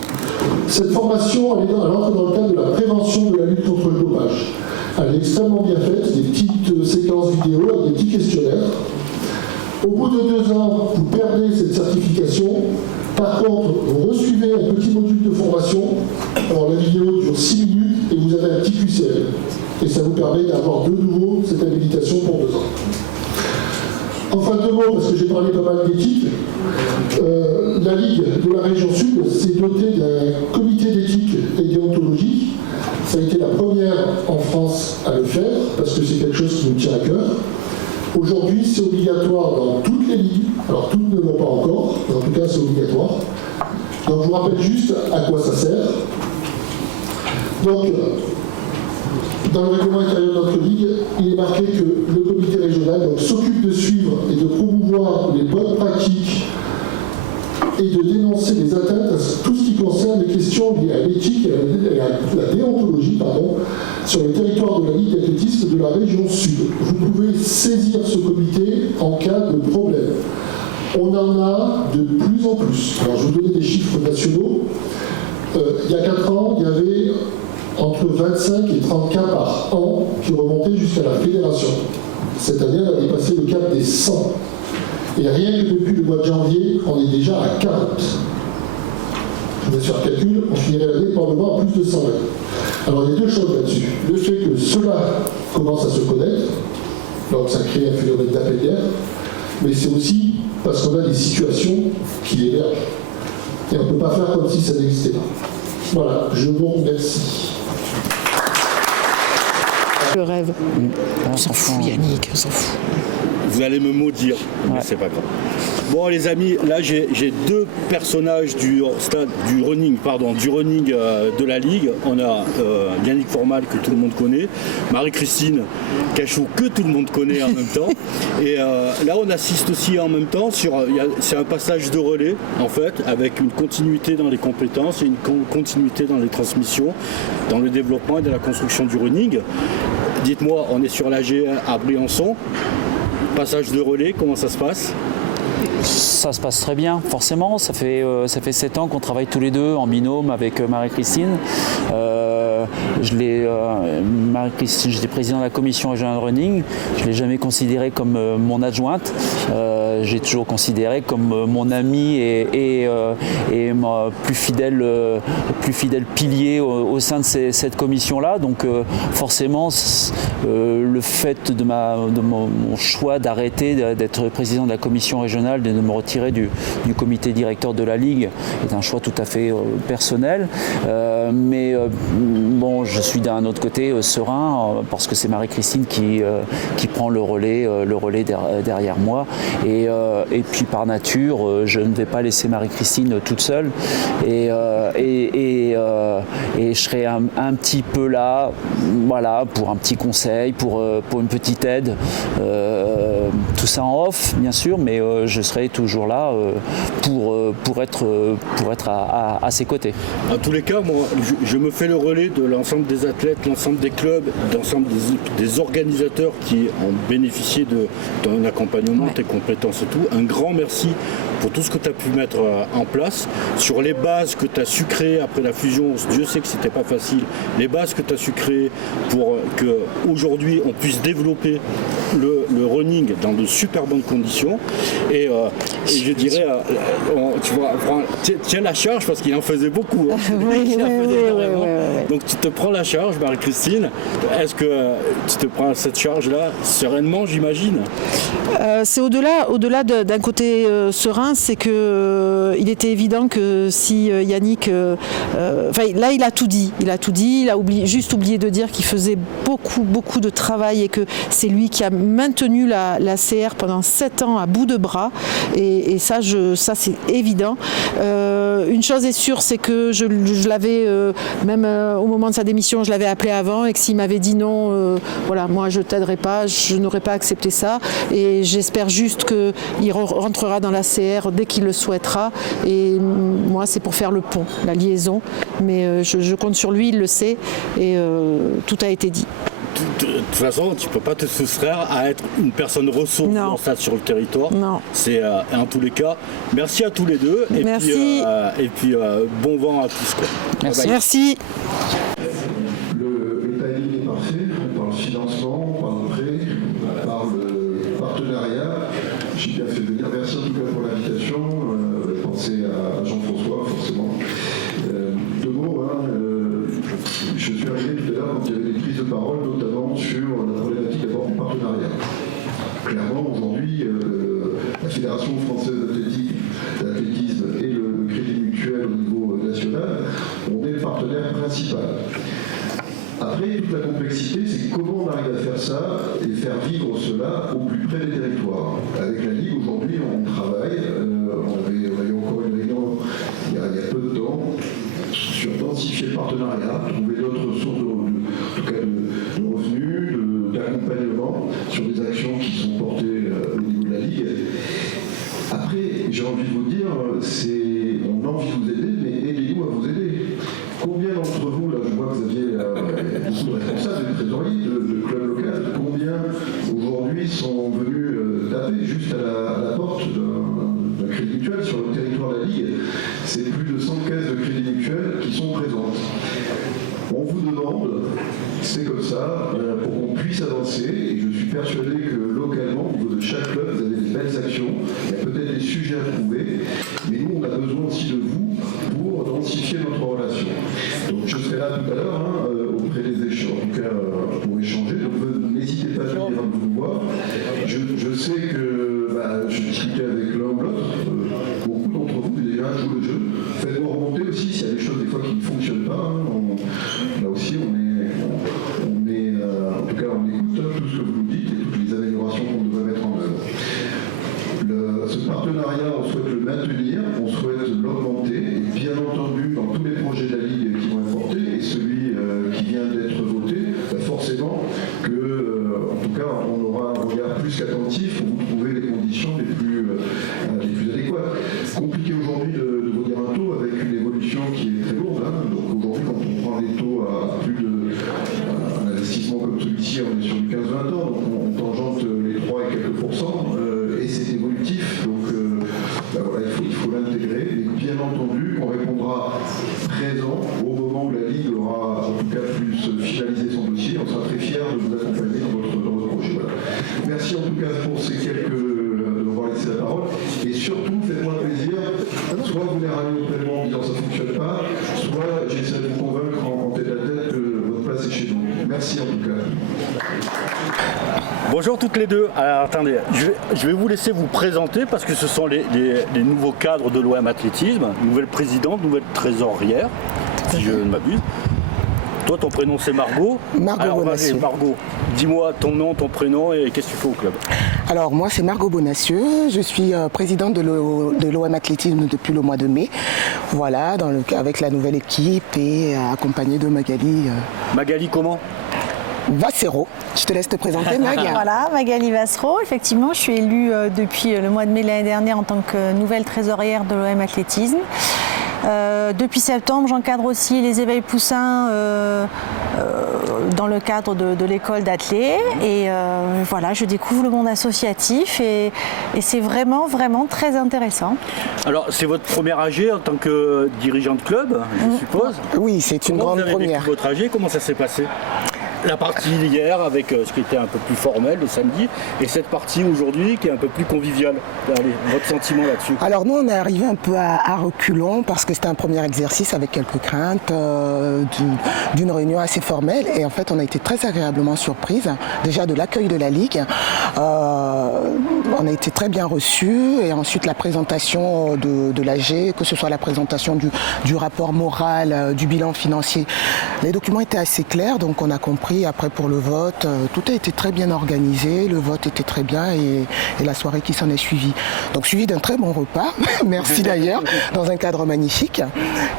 Cette formation, elle entre dans le cadre de la prévention de la lutte contre le dopage. Elle est extrêmement bien faite, des petites séquences vidéo avec des petits questionnaires. Au bout de 2 ans, vous perdez cette certification. Par contre, vous recevez un petit module de formation. Alors la vidéo dure 6 minutes et vous avez un petit QCM. Et ça vous permet d'avoir de nouveau cette habilitation pour 2 ans. Enfin, 2 mots, parce que j'ai parlé pas mal d'éthique. La Ligue de la région Sud s'est dotée d'un comité d'éthique et déontologie. Ça a été la première en France à le faire, parce que c'est quelque chose qui nous tient à cœur. Aujourd'hui, c'est obligatoire dans toutes les ligues. Alors, toutes ne l'ont pas encore, mais en tout cas, c'est obligatoire. Donc, je vous rappelle juste à quoi ça sert. Donc, dans le règlement intérieur de notre ligue, il est marqué que le comité régional s'occupe de suivre et de promouvoir les bonnes pratiques et de dénoncer les atteintes à tout ce qui concerne les questions liées à l'éthique et à la déontologie sur les territoires de la Ligue d'athlétisme de la région Sud. Vous pouvez saisir ce comité en cas de problème. On en a de plus en plus. Alors je vous donner des chiffres nationaux. Il y a 4 ans, il y avait entre 25 et 30 cas par an qui remontaient jusqu'à la fédération. Cette année, elle a dépassé le cap des 100. Et rien que depuis le mois de janvier, on est déjà à 40. Je vous laisse faire le calcul, on finirait l'année probablement à plus de 120. Alors il y a 2 choses là-dessus. Le fait que cela commence à se connaître, donc ça crée un phénomène d'appel d'air, mais c'est aussi parce qu'on a des situations qui émergent. Et on ne peut pas faire comme si ça n'existait pas. Voilà, je vous remercie. Le rêve. On s'en fout, Yannick, on s'en fout. Vous allez me maudire, mais c'est pas grave. Bon les amis, là j'ai 2 personnages du running de la Ligue. On a Yannick Formal que tout le monde connaît, Marie-Christine Cachot que tout le monde connaît en même temps. Et là on assiste aussi en même temps c'est un passage de relais en fait, avec une continuité dans les compétences et une continuité dans les transmissions, dans le développement et dans la construction du running. Dites-moi, on est sur l'AG à Briançon. Passage de relais, comment ça se passe ? Ça se passe très bien, forcément. Ça fait 7 ans qu'on travaille tous les deux en binôme avec Marie-Christine. Marie-Christine, j'étais président de la commission régionale de running. Je ne l'ai jamais considérée comme mon adjointe. J'ai toujours considéré comme mon ami et mon plus fidèle pilier au sein de cette commission-là. Donc forcément, le fait de mon choix d'arrêter d'être président de la commission régionale, de me retirer du comité directeur de la Ligue, est un choix tout à fait personnel. Mais bon, je suis d'un autre côté serein parce que c'est Marie-Christine qui prend le relais derrière moi. Et puis par nature, je ne vais pas laisser Marie-Christine toute seule. Et je serai un petit peu là, voilà, pour un petit conseil, pour une petite aide. tout ça en off, bien sûr, mais je serai toujours là pour être à ses côtés. En tous les cas, moi, je me fais le relais de l'ensemble des athlètes, l'ensemble des clubs, l'ensemble des organisateurs qui ont bénéficié de ton accompagnement, tes compétences et tout. Un grand merci pour tout ce que tu as pu mettre en place, sur les bases que tu as su créer après la fusion. Dieu sait que c'était pas facile. Les bases que tu as su créer pour qu'aujourd'hui on puisse développer le running dans de super bonnes conditions. Et je dirais, tu vois, tiens la charge parce qu'il en faisait beaucoup. Hein. Oui. Donc tu te prends la charge, Marie-Christine. Est-ce que tu te prends cette charge-là sereinement, j'imagine? C'est au-delà d'un côté serein, c'est que il était évident que si Yannick, là il a tout dit, il a juste oublié de dire qu'il faisait beaucoup de travail et que c'est lui qui a maintenu la CR pendant 7 ans à bout de bras et ça c'est évident. Une chose est sûre, c'est que je l'avais même au moment de sa démission, je l'avais appelé avant et que s'il m'avait dit non, voilà, moi je t'aiderai pas, je n'aurais pas accepté ça et j'espère juste qu'il rentrera dans la CR dès qu'il le souhaitera et moi c'est pour faire le pont, la liaison, mais je compte sur lui, il le sait et tout a été dit. De toute façon, tu ne peux pas te soustraire à être une personne ressource sur le territoire. Non. C'est en tous les cas. Merci à tous les deux. Et merci. Puis bon vent à tous. Quoi. Merci. Merci. Le timing est parfait par le financement, par le prêt, par le partenariat. J'ai bien fait venir. Merci en tout cas pour l'invitation. Pensez à Jean-François, forcément. Deux mots. Je suis arrivé tout à l'heure quand il y avait des prises de parole, notamment sur la problématique d'abord du partenariat. Clairement, aujourd'hui, la Fédération française d'athlétisme et le Crédit Mutuel au niveau national, on est le partenaire principal. Après, toute la complexité, c'est comment on arrive à faire ça et faire vivre cela au plus près des territoires. Avec la Ligue, aujourd'hui, on travaille. On a eu encore une réunion il y a peu de temps sur densifier le partenariat, trouver d'autres sources de revenus, d'accompagnement sur des actions qui sont portées au niveau de la Ligue. Après, j'ai envie de vous dire, on a envie de vous aider, mais aidez-nous à vous aider. Combien d'entre vous, là je vois que vous aviez beaucoup de responsables, de trésoriers, de clubs locaux, combien aujourd'hui sont venus taper juste à la porte d'un crédit mutuel sur le territoire de la Ligue? C'est plus de 100 caisses de crédit mutuel qui sont présentes. On vous demande, c'est comme ça, pour qu'on puisse avancer, et je suis persuadé que localement, au niveau de chaque club, vous avez des belles actions, il y a peut-être des sujets à trouver, mais nous, on a besoin aussi de vous pour densifier notre relation. Donc je serai là tout à l'heure, auprès des échanges, en tout cas pour échanger, donc n'hésitez pas à venir nous voir. Je sais que je discutais avec l'un ou l'autre, beaucoup d'entre vous déjà jouent le jeu, faites-moi remonter aussi s'il y a des choses des fois qui ne fonctionnent pas. Là aussi, on est en tout cas, on écoute tout ce que vous nous dites et toutes les améliorations qu'on devrait mettre en œuvre. Ce partenariat, on souhaite le maintenir, on souhaite l'augmenter, et bien entendu, dans tous les projets de la Ligue qui vont être portés, et celui qui vient d'être voté, forcément que, en tout cas, on aura un regard plus qu'attentif pour vous trouver les conditions les plus adéquates. Compliqué aujourd'hui de vous dire un taux avec une évolution qui est très lourde. Donc aujourd'hui, quand on prend des taux à plus un investissement comme celui-ci, on est sur du 15-20 ans, donc on tangente les 3 et quelques pourcents, et c'est évolutif. Donc voilà, il faut l'intégrer. Et bien entendu, on répondra présent au moment où la Ligue aura en tout cas plus finalisé son dossier. On sera très fiers de vous accompagner dans votre projet. Voilà. Merci en tout cas pour ces de m'avoir laissé la parole. Et surtout, faites-moi plaisir, soit vous les ramenez pleinement en disant ça ne fonctionne pas, soit j'essaie de vous convaincre en tête à tête que votre place est chez nous. Merci en tout cas. Bonjour toutes les deux. Alors attendez, je vais vous laisser vous présenter parce que ce sont les nouveaux cadres de l'OM Athlétisme, nouvelle présidente, nouvelle trésorière, si je ne m'abuse. Toi, ton prénom c'est Margot. Margot Bonacieux. Margot, dis-moi ton nom, ton prénom et qu'est-ce que tu fais au club? Alors moi c'est Margot Bonacieux, je suis présidente de l'OM Athlétisme depuis le mois de mai. Voilà, avec la nouvelle équipe et accompagnée de Magali. Magali comment? Vassero. Je te laisse te présenter, Mag. Voilà, Magali Vassero. Effectivement, je suis élue depuis le mois de mai de l'année dernière en tant que nouvelle trésorière de l'OM Athlétisme. Depuis septembre, j'encadre aussi les éveils poussins dans le cadre de l'école d'athlé. Et voilà, je découvre le monde associatif et c'est vraiment très intéressant. Alors, c'est votre première AG en tant que dirigeant de club, je suppose. Oui, c'est une grande première. Vous avez vécu votre AG, comment ça s'est passé ? La partie hier avec ce qui était un peu plus formel le samedi et cette partie aujourd'hui qui est un peu plus conviviale. Allez, votre sentiment là-dessus? Alors nous on est arrivé un peu à reculons parce que c'était un premier exercice avec quelques craintes d'une réunion assez formelle et en fait on a été très agréablement surprise déjà de l'accueil de la Ligue. On a été très bien reçus et ensuite la présentation de l'AG, que ce soit la présentation du rapport moral, du bilan financier. Les documents étaient assez clairs donc on a compris. Après pour le vote, tout a été très bien organisé, le vote était très bien et la soirée qui s'en est suivie. Donc suivi d'un très bon repas, merci d'ailleurs, dans un cadre magnifique.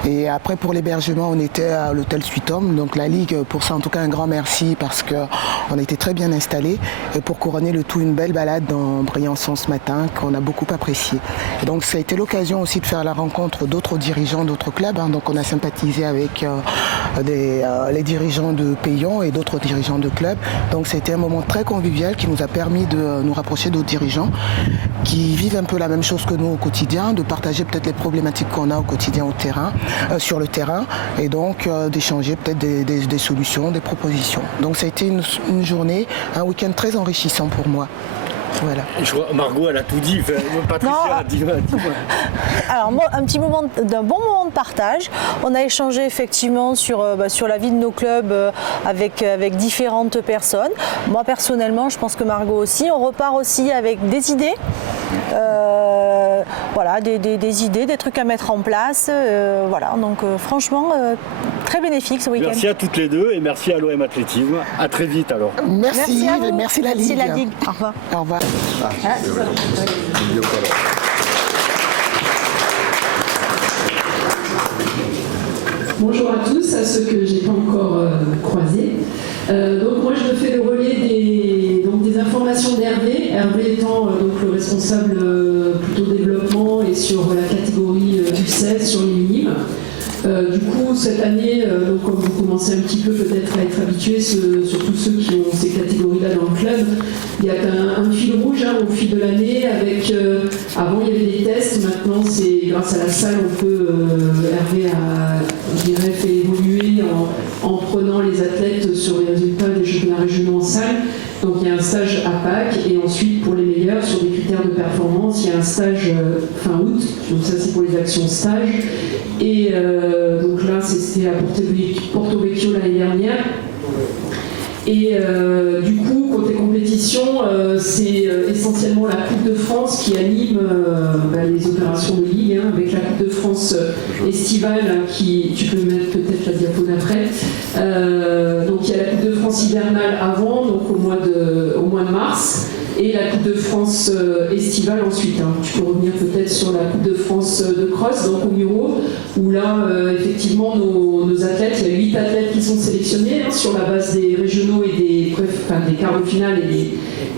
Et après pour l'hébergement, on était à l'hôtel Suitom, donc la Ligue pour ça en tout cas un grand merci parce qu'on a été très bien installés. Et pour couronner le tout, une belle balade dans Briançon ce matin qu'on a beaucoup apprécié. Et donc ça a été l'occasion aussi de faire la rencontre d'autres dirigeants d'autres clubs. Donc on a sympathisé avec les dirigeants de Payon et d'autres dirigeants de clubs. Donc c'était un moment très convivial qui nous a permis de nous rapprocher d'autres dirigeants qui vivent un peu la même chose que nous au quotidien, de partager peut-être les problématiques qu'on a au quotidien sur le terrain et donc d'échanger peut-être des solutions, des propositions. Donc ça a été une journée, un week-end très enrichissant pour moi. Voilà. Je vois, Margot, elle a tout dit. Patricia a dit. Alors, moi, d'un bon moment de partage. On a échangé effectivement sur la vie de nos clubs avec différentes personnes. Moi, personnellement, je pense que Margot aussi. On repart aussi avec des idées. Voilà, des idées, des trucs à mettre en place. Voilà, donc franchement, très bénéfique ce week-end. Merci à toutes les deux et merci à l'OM Athlétisme. À très vite alors. Merci à vous. Et merci la Ligue. Merci la Ligue. Au revoir. Au revoir. Bonjour à tous, à ceux que je n'ai pas encore croisés. Donc moi je me fais le relais des informations d'Hervé. Hervé étant donc le responsable plutôt développement et sur la catégorie U16 sur les minimes. Du coup, cette année, donc, comme vous commencez un petit peu peut-être à être habitués, surtout ceux qui ont ces catégories-là dans le club, il y a un fil rouge au fil de l'année avec, avant il y avait des tests, maintenant c'est grâce à la salle on peut, Hervé a, je dirais, fait évoluer en prenant les athlètes sur les résultats des championnats régionaux en salle. Donc il y a un stage à Pâques et ensuite pour les meilleurs sur des critères de performance, il y a un stage fin août, donc ça c'est pour les actions stage. Et donc là c'était à Porto Vecchio l'année dernière. Et du coup, côté compétition, c'est essentiellement la Coupe de France qui anime les opérations de Ligue, avec la Coupe de France estivale, tu peux mettre peut-être la diapo d'après. Donc il y a la Coupe de France hivernale avant, donc au mois de mars, et la Coupe de France estivale ensuite. Tu peux revenir peut-être sur la Coupe de France de cross, donc au Muro, où là, effectivement, nos athlètes, il y a 8 athlètes qui sont sélectionnés sur la base des régionaux et des quarts de finale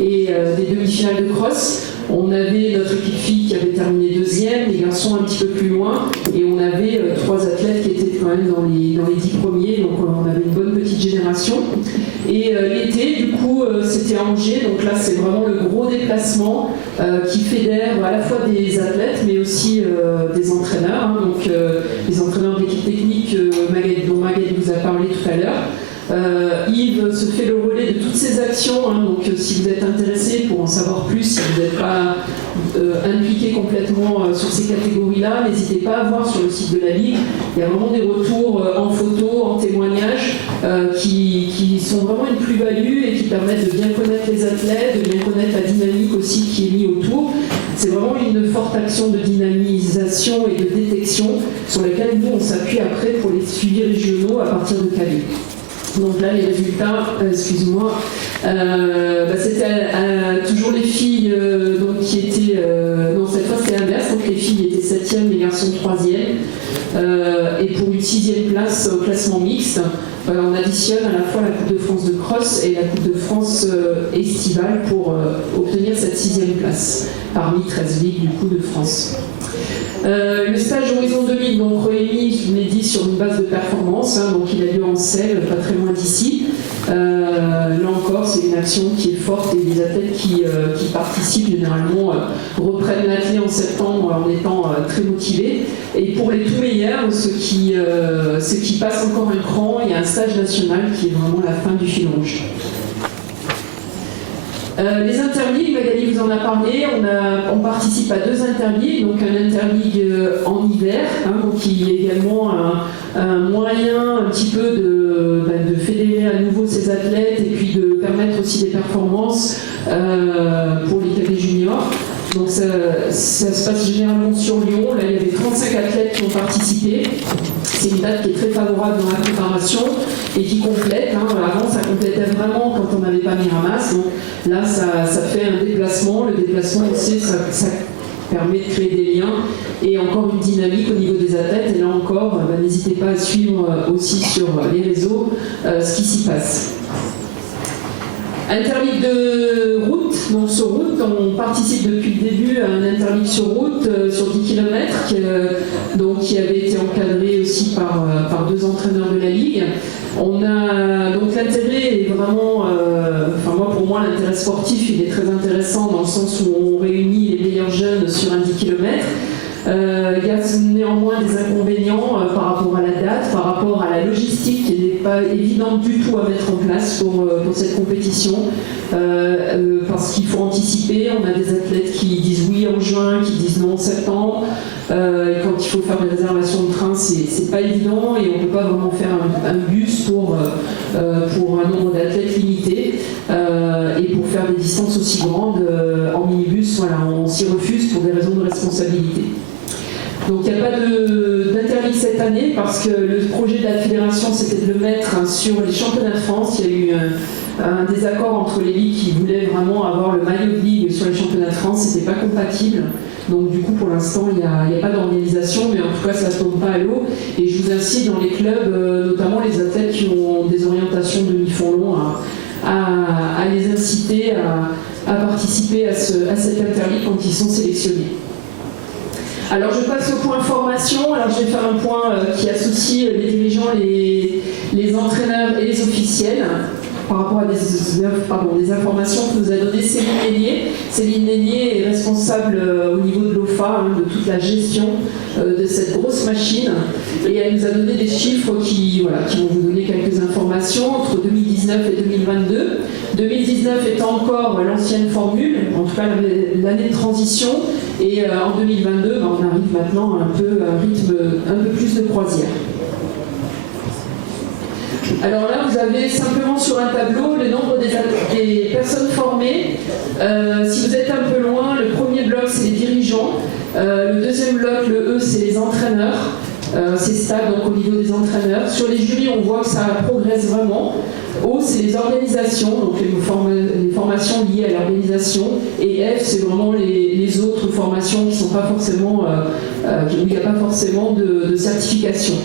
et des demi-finales de cross. On avait notre équipe fille qui avait terminé deuxième, les garçons un petit peu plus loin, et on avait 3 athlètes qui étaient quand même dans les 10 premiers, donc on avait une bonne petite génération. Et l'été, du coup, c'était à Angers, donc là c'est vraiment le gros déplacement qui fédère à la fois des athlètes, mais aussi des entraîneurs, donc les entraîneurs de l'équipe technique dont Magali vous a parlé tout à l'heure. Yves se fait le relais de toutes ces actions, donc si vous êtes intéressé pour en savoir plus, si vous n'êtes pas impliqué complètement sur ces catégories-là, n'hésitez pas à voir sur le site de la Ligue. Il y a vraiment des retours en photo, en témoignage, qui sont vraiment une plus-value et qui permettent de bien connaître les athlètes, de bien connaître la dynamique aussi qui est mise autour. C'est vraiment une forte action de dynamisation et de détection sur laquelle nous on s'appuie après pour les suivis régionaux à partir de Calais. Donc là, les résultats, excuse-moi, c'était toujours les filles donc, qui étaient... non, cette fois c'était l'inverse, donc les filles étaient 7e, les garçons 3e. Et pour une 6e place au classement mixte, on additionne à la fois la Coupe de France de cross et la Coupe de France estivale pour obtenir cette 6e place parmi 13 ligues du coup de France. Le stage Horizon 2000, donc réuni, je vous l'ai dit, sur une base de performance, donc il a lieu en Selle, pas très loin d'ici. Là encore, c'est une action qui est forte et les athlètes qui participent généralement reprennent l'athlète en septembre en étant très motivés. Et pour les tout meilleurs, ceux qui passent encore un cran, il y a un stage national qui est vraiment la fin du fil rouge. Les interligues, Magali vous en a parlé, on participe à 2 interligues, donc un interligue en hiver, donc qui est également un moyen un petit peu de fédérer à nouveau ces athlètes et puis de permettre aussi des performances pour les cadets juniors. Donc ça se passe généralement sur Lyon, là il y avait 35 athlètes qui ont participé. C'est une date qui est très favorable dans la préparation et qui complète. Avant, ça complétait vraiment quand on n'avait pas Miramas. Donc là, ça fait un déplacement. Le déplacement aussi, ça permet de créer des liens et encore une dynamique au niveau des athlètes. Et là encore, n'hésitez pas à suivre aussi sur les réseaux ce qui s'y passe. Interligue de route, donc sur route, on participe depuis le début à un interligue sur route sur 10 km qui avait été encadré aussi par 2 entraîneurs de la Ligue. Donc l'intérêt est vraiment, pour moi l'intérêt sportif il est très intéressant dans le sens où on réunit les meilleurs jeunes sur un 10 km. Il y a néanmoins des inconvénients par rapport à la date, par rapport à la logistique qui n'est pas évidente du tout à mettre en place pour cette compétition, parce qu'il faut anticiper. On a des athlètes qui disent oui en juin, qui disent non en septembre. Quand il faut faire des réservations de train, c'est pas évident et on ne peut pas vraiment faire un bus pour un nombre d'athlètes limité. Et pour faire des distances aussi grandes en minibus, on s'y refuse pour des raisons de responsabilité. Donc il n'y a pas d'interligue cette année parce que le projet de la fédération c'était de le mettre sur les championnats de France. Il y a eu un désaccord entre les ligues qui voulaient vraiment avoir le maillot de ligue sur les championnats de France, c'était pas compatible. Donc du coup pour l'instant il n'y a pas d'organisation, mais en tout cas ça ne tombe pas à l'eau. Et je vous incite dans les clubs, notamment les athlètes qui ont des orientations demi-fond long, à les inciter à participer à cette interligue quand ils sont sélectionnés. Alors je passe au point formation. Alors je vais faire un point qui associe les dirigeants, les entraîneurs et les officiels par rapport à des informations que nous a données Céline Lénier. Céline Lénier est responsable au niveau de l'OFA de toute la gestion de cette grosse machine et elle nous a donné des chiffres qui vont vous donner quelques informations entre 2019 et 2022. 2019 étant encore l'ancienne formule, en tout cas l'année de transition, et en 2022 on arrive maintenant à un rythme un peu plus de croisière. Alors là, vous avez simplement sur un tableau le nombre des personnes formées. Si vous êtes un peu loin, le premier bloc, c'est les dirigeants. Le deuxième bloc, le E, c'est les entraîneurs. C'est stable donc au niveau des entraîneurs. Sur les jurys, on voit que ça progresse vraiment. O, c'est les organisations, donc les formations liées à l'organisation. Et F, c'est vraiment les autres formations qui sont pas forcément, où il n'y a pas forcément de certification.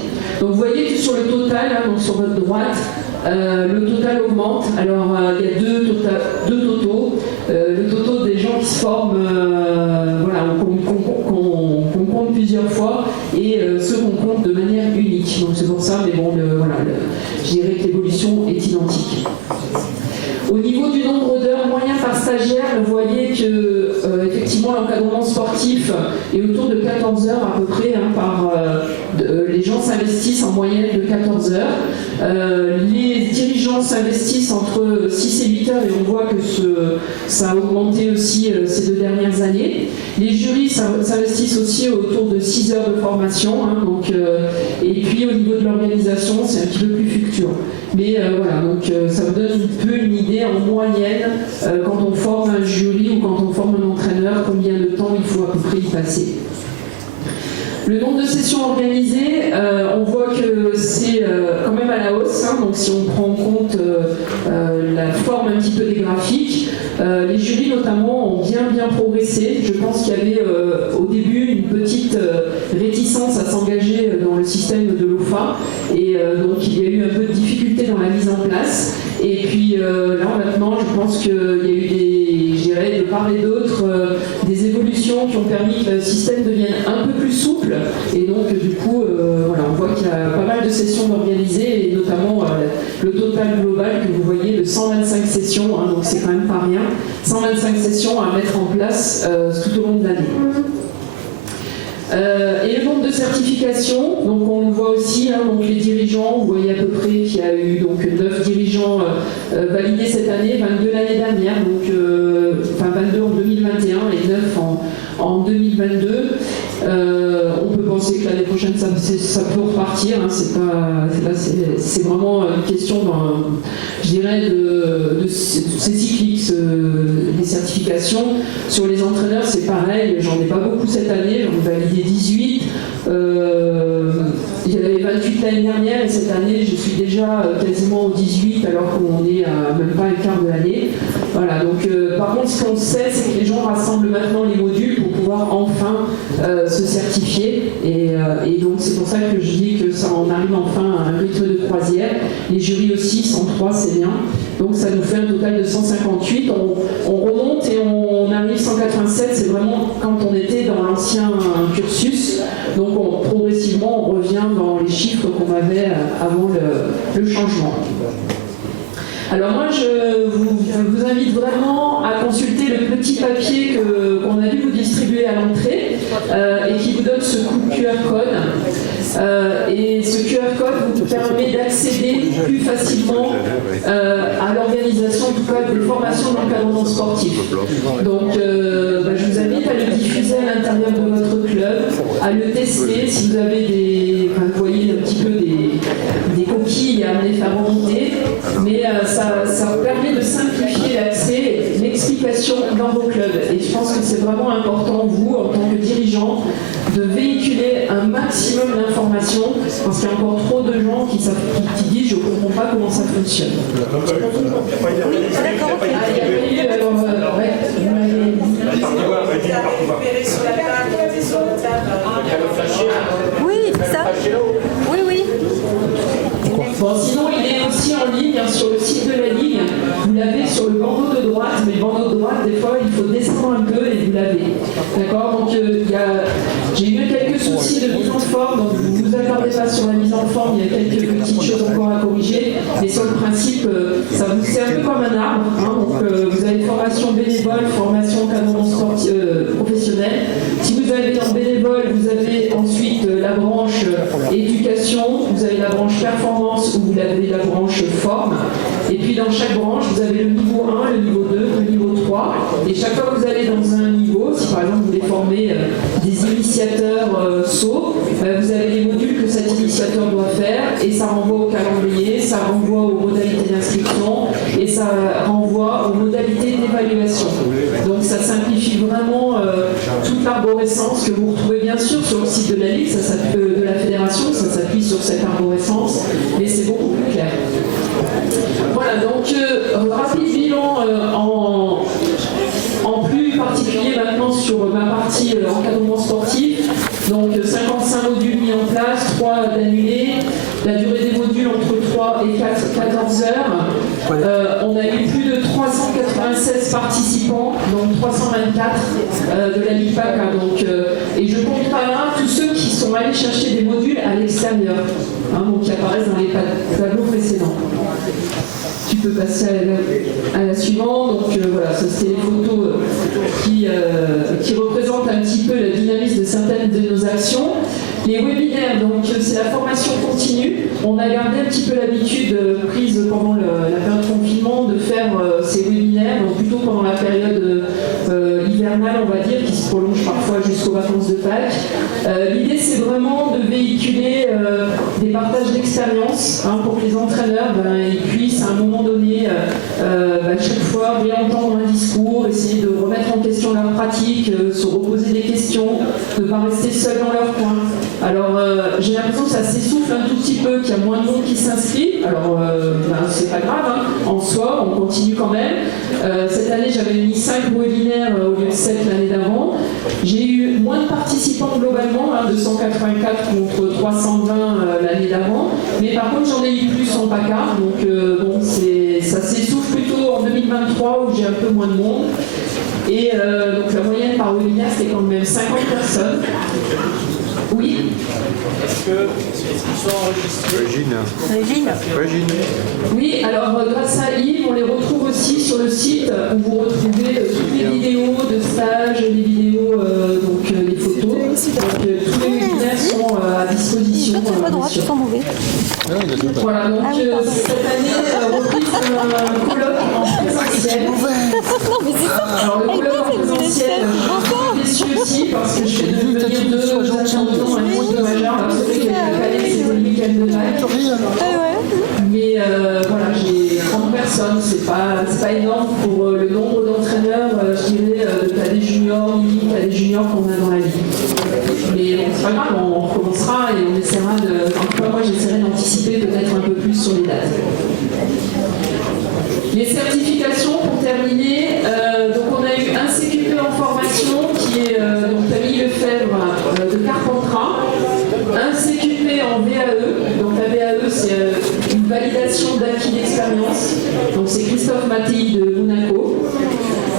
Donc vous voyez que sur le total, donc sur votre droite, le total augmente. Alors il y a deux totaux. Le totaux des gens qui se forment, qu'on compte plusieurs fois, et ceux qu'on compte de manière unique. Donc c'est pour ça, mais bon, je dirais que l'évolution est identique. Au niveau du nombre d'heures moyens par stagiaire, vous voyez que effectivement l'encadrement sportif est autour de 14 heures à peu près les gens s'investissent en moyenne de 14 heures. Les dirigeants s'investissent entre 6 et 8 heures et on voit que ça a augmenté aussi ces 2 dernières années. Les jurys s'investissent aussi autour de 6 heures de formation. Et puis au niveau de l'organisation, c'est un petit peu plus fluctuant. Mais ça vous donne un peu une idée en moyenne quand on forme un jury ou quand on forme un entraîneur, combien de temps il faut à peu près y passer. Le nombre de sessions organisées, on voit que c'est quand même à la hausse, donc si on prend en compte la forme un petit peu des graphiques, les jurys notamment ont bien progressé. Je pense qu'il y avait au début une petite réticence à s'engager dans le système de l'OFA et donc il y a eu un peu de difficulté difficultés dans la mise en place. Et puis là maintenant, je pense qu'il y a eu je dirais, de part et d'autre, des évolutions qui ont permis que le système devienne un peu plus souple. Et donc du coup, voilà, on voit qu'il y a pas mal de sessions d'organiser, et notamment le total global que vous voyez de 125 sessions, hein, donc c'est quand même pas rien. 125 sessions à mettre en place tout au long de l'année. Et le nombre de certifications, donc on le voit aussi, hein, donc les dirigeants, vous voyez à peu près qu'il y a eu donc 9 dirigeants validés cette année, 22 l'année dernière, donc enfin 22 en 2021 et 9 en 2022. On peut penser que l'année prochaine ça peut repartir, hein, c'est vraiment une question, je dirais, c'est cyclique, les certifications. Sur les entraîneurs, c'est pareil, j'en ai pas beaucoup cette année, j'en ai validé 18. Il y en avait 28 l'année dernière, et cette année je suis déjà quasiment au 18 alors qu'on est à même pas un quart de l'année. Voilà, donc par contre ce qu'on sait, c'est que les gens rassemblent maintenant les modules pour pouvoir enfin se certifier, et donc c'est pour ça que je dis que ça en arrive enfin à un rythme de croisière. Les jurys aussi, 103, c'est bien, donc ça nous fait un total de 158. On remonte et on arrive 187, c'est vraiment quand on était dans l'ancien cursus, donc progressivement on revient dans les chiffres qu'on avait avant le changement. Alors moi je vous invite vraiment à consulter le petit papier qu'on a dû vous distribuer à l'entrée et qui vous donne ce QR code. Et ce QR code vous permet d'accéder plus facilement à l'organisation en tout cas des formations d'encadrement sportif. Donc je vous invite à le diffuser à l'intérieur de votre club, à le tester si vous avez vous voyez un petit peu des coquilles à les faire remonter, mais ça permet de simplifier l'accès, l'explication dans vos clubs. Et je pense que c'est vraiment important, vous, en tant que dirigeant, de véhiculer un maximum d'informations, parce qu'il y a encore trop de gens qui disent « je ne comprends pas comment ça fonctionne ». Oui, ça. Oui, oui. Bon, sinon, il est aussi en ligne sur le site de la Ligue. Vous l'avez sur le bandeau de droite, mais le bandeau de droite, des fois, il faut descendre un peu et vous l'avez. D'accord? Donc, j'ai eu quelques soucis de mise en forme, donc ne vous attardez pas sur la mise en forme, il y a quelques petites choses encore à corriger, mais sur le principe, c'est un peu comme un arbre. Hein, donc, vous avez formation bénévole, formation encadrement sportif professionnel. Si vous avez en bénévole, vous avez ensuite la branche éducation, vous avez la branche performance, où vous avez la branche forme, et puis dans chaque branche, vous avez le niveau 1, le niveau 2, le niveau 3, et chaque fois que vous allez dans un niveau, si par exemple vous voulez former des initiateurs saut, vous avez les modules que cet initiateur doit faire, et ça renvoie au calendrier, ça renvoie aux modalités d'inscription, et ça renvoie aux modalités d'évaluation. Donc ça simplifie vraiment toute l'arborescence que vous retrouvez bien sûr sur le site de la Ligue, de la fédération, ça s'appuie sur cette arborescence, mais c'est beaucoup plus clair. Voilà, donc rapide bilan en plus particulier maintenant sur ma partie encadrement sportif. Donc 55 modules mis en place, 3 d'annulés, la durée des modules entre 3 et 14 heures. On a eu plus de 396 participants, donc 324 de la LIPAC. Hein, et je compte pas là tous ceux qui sont allés chercher des modules à l'extérieur, hein, donc qui apparaissent dans les tableaux précédents. Tu peux passer à la suivante. Donc voilà, ça c'était les photos qui représentent un petit peu la dynamisme de certaines de nos actions. Les webinaires, donc c'est la formation continue. On a gardé un petit peu l'habitude prise pendant la période de confinement de faire ces webinaires, donc plutôt pendant la période hivernale, on va dire, qui se prolonge parfois jusqu'aux vacances de Pâques. L'idée, c'est vraiment de véhiculer des partages d'expérience, hein, pour que les entraîneurs ils puissent à un moment donné, chaque fois, réentendre un discours, essayer de remettre en question leur pratique, se reposer des questions, de ne pas rester seuls dans leur coin. Alors, j'ai l'impression que ça s'essouffle un tout petit peu, qu'il y a moins de monde qui s'inscrit. Alors, c'est pas grave, hein. En soi, on continue quand même. Cette année, j'avais mis 5 webinaires au lieu de 7 l'année d'avant. J'ai eu moins de participants globalement, hein, 284 contre 320 l'année d'avant. Mais par contre, j'en ai eu plus en PACA. Donc bon, ça s'essouffle plutôt en 2023 où j'ai un peu moins de monde. Et donc la moyenne par webinaire, c'était quand même 50 personnes. Oui. Est-ce qu'ils sont enregistrés? Régine. Oui, alors grâce à Yves, on les retrouve aussi sur le site où vous retrouvez toutes les vidéos de stage, les vidéos, donc les photos. Donc tous les webinaires sont à disposition. Pas droit, tu sens mauvais. Voilà, donc cette année, reprise d'un colloque en présentiel. Non, mais c'est ça. Alors le colloque en présentiel, je suis déçue aussi parce que je fais devenir deux intervenants un petit peu majeurs. Alors celui qui a calé, c'était le week-end de Noël. Mais voilà, j'ai 30 personnes, c'est pas énorme pour le nombre d'entraîneurs, je dirais, de cadets juniors, limite cadets juniors qu'on a dans la ligue. Mais bon, c'est pas grave, on recommencera et on essaiera de. En tout cas, moi j'essaierai d'anticiper peut-être un peu plus sur les dates. Les certifications, pour terminer, donc on a eu un CQP en formation qui est donc Camille Lefebvre de Carpentras, un CQP en VAE, donc la VAE c'est une validation d'acquis d'expérience, donc c'est Christophe Mattei de Monaco.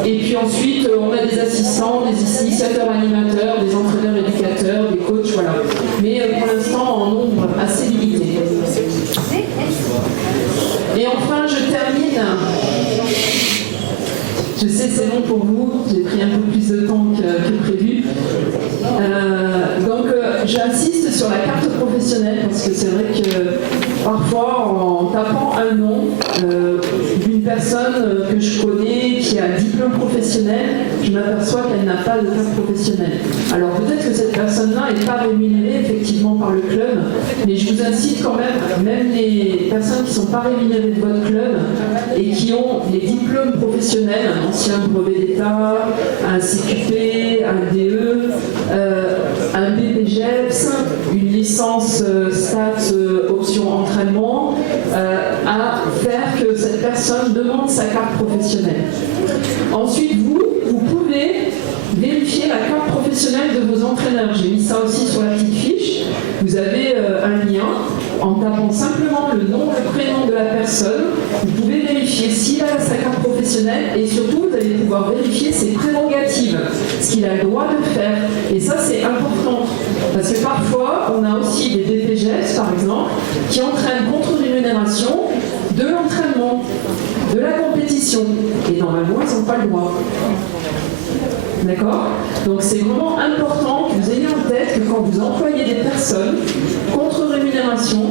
Et puis ensuite, on a des assistants, des initiateurs animateurs, des entraîneurs éducateurs, des coachs, voilà. Mais pour l'instant, en nombre assez limité. Et enfin, je termine. Je sais, c'est long pour vous, j'ai pris un peu plus de temps que prévu. Donc, j'insiste sur la carte professionnelle parce que c'est vrai que parfois, en tapant un nom d'une personne que je connais qui a un diplôme professionnel, je m'aperçois qu'elle n'a pas de carte professionnelle. Alors peut-être que cette personne-là n'est pas rémunérée effectivement par le club, mais je vous incite quand même les personnes qui ne sont pas rémunérées de votre club et qui ont les diplômes professionnels, un ancien brevet d'État, un CQP, un DE, un BPGEPS, une licence STAT option entraînement, à faire que cette personne demande sa carte professionnelle. Ensuite, vous pouvez vérifier la carte professionnelle de vos entraîneurs. J'ai mis ça aussi sur la petite fiche. Vous avez un lien. En tapant simplement le nom, le prénom de la personne, vous pouvez vérifier s'il a sa carte professionnelle et surtout vous allez pouvoir vérifier ses prérogatives, ce qu'il a le droit de faire. Et ça c'est important parce que parfois on a aussi des DPGEPS par exemple qui entraînent contre rémunération de l'entraînement, de la compétition et normalement ils n'ont pas le droit. D'accord? Donc c'est vraiment important que vous ayez en tête que quand vous employez des personnes contre rémunération,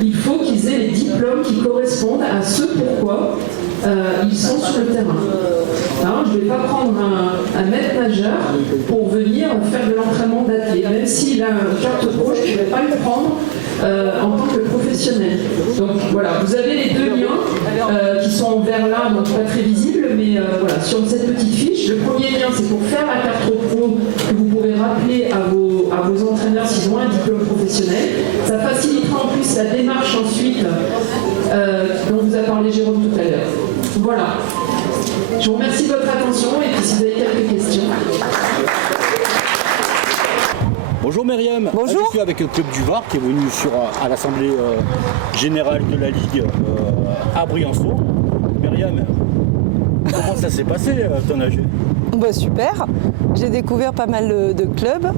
il faut qu'ils aient les diplômes qui correspondent à ce pourquoi ils sont sur le terrain. Alors, je ne vais pas prendre un maître nageur pour venir faire de l'entraînement d'athlète. Même s'il a une carte pro, je ne pourrais pas le prendre en tant que professionnel. Donc voilà, vous avez les deux liens qui sont en vert là, donc pas très visibles, mais voilà, sur cette petite fiche. Le premier lien, c'est pour faire la carte pro que vous pourrez rappeler à vos entraîneurs s'ils ont un diplôme professionnel. Ça facilitera en plus la démarche ensuite dont vous a parlé Jérôme tout à l'heure. Voilà. Je vous remercie de votre attention et puis si vous avez quelques questions. Bonjour Myriam. Bonjour. Je suis avec le club du Var qui est venu à l'Assemblée Générale de la Ligue à Briançon. Myriam, comment ça s'est passé ton AG? Super, j'ai découvert pas mal de clubs.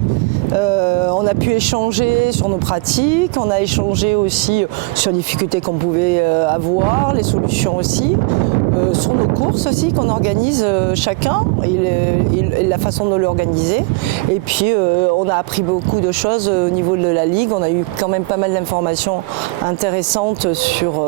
On a pu échanger sur nos pratiques, on a échangé aussi sur les difficultés qu'on pouvait avoir, les solutions aussi, sur nos courses aussi qu'on organise chacun et la façon de l'organiser. Et puis on a appris beaucoup de choses au niveau de la Ligue, on a eu quand même pas mal d'informations intéressantes sur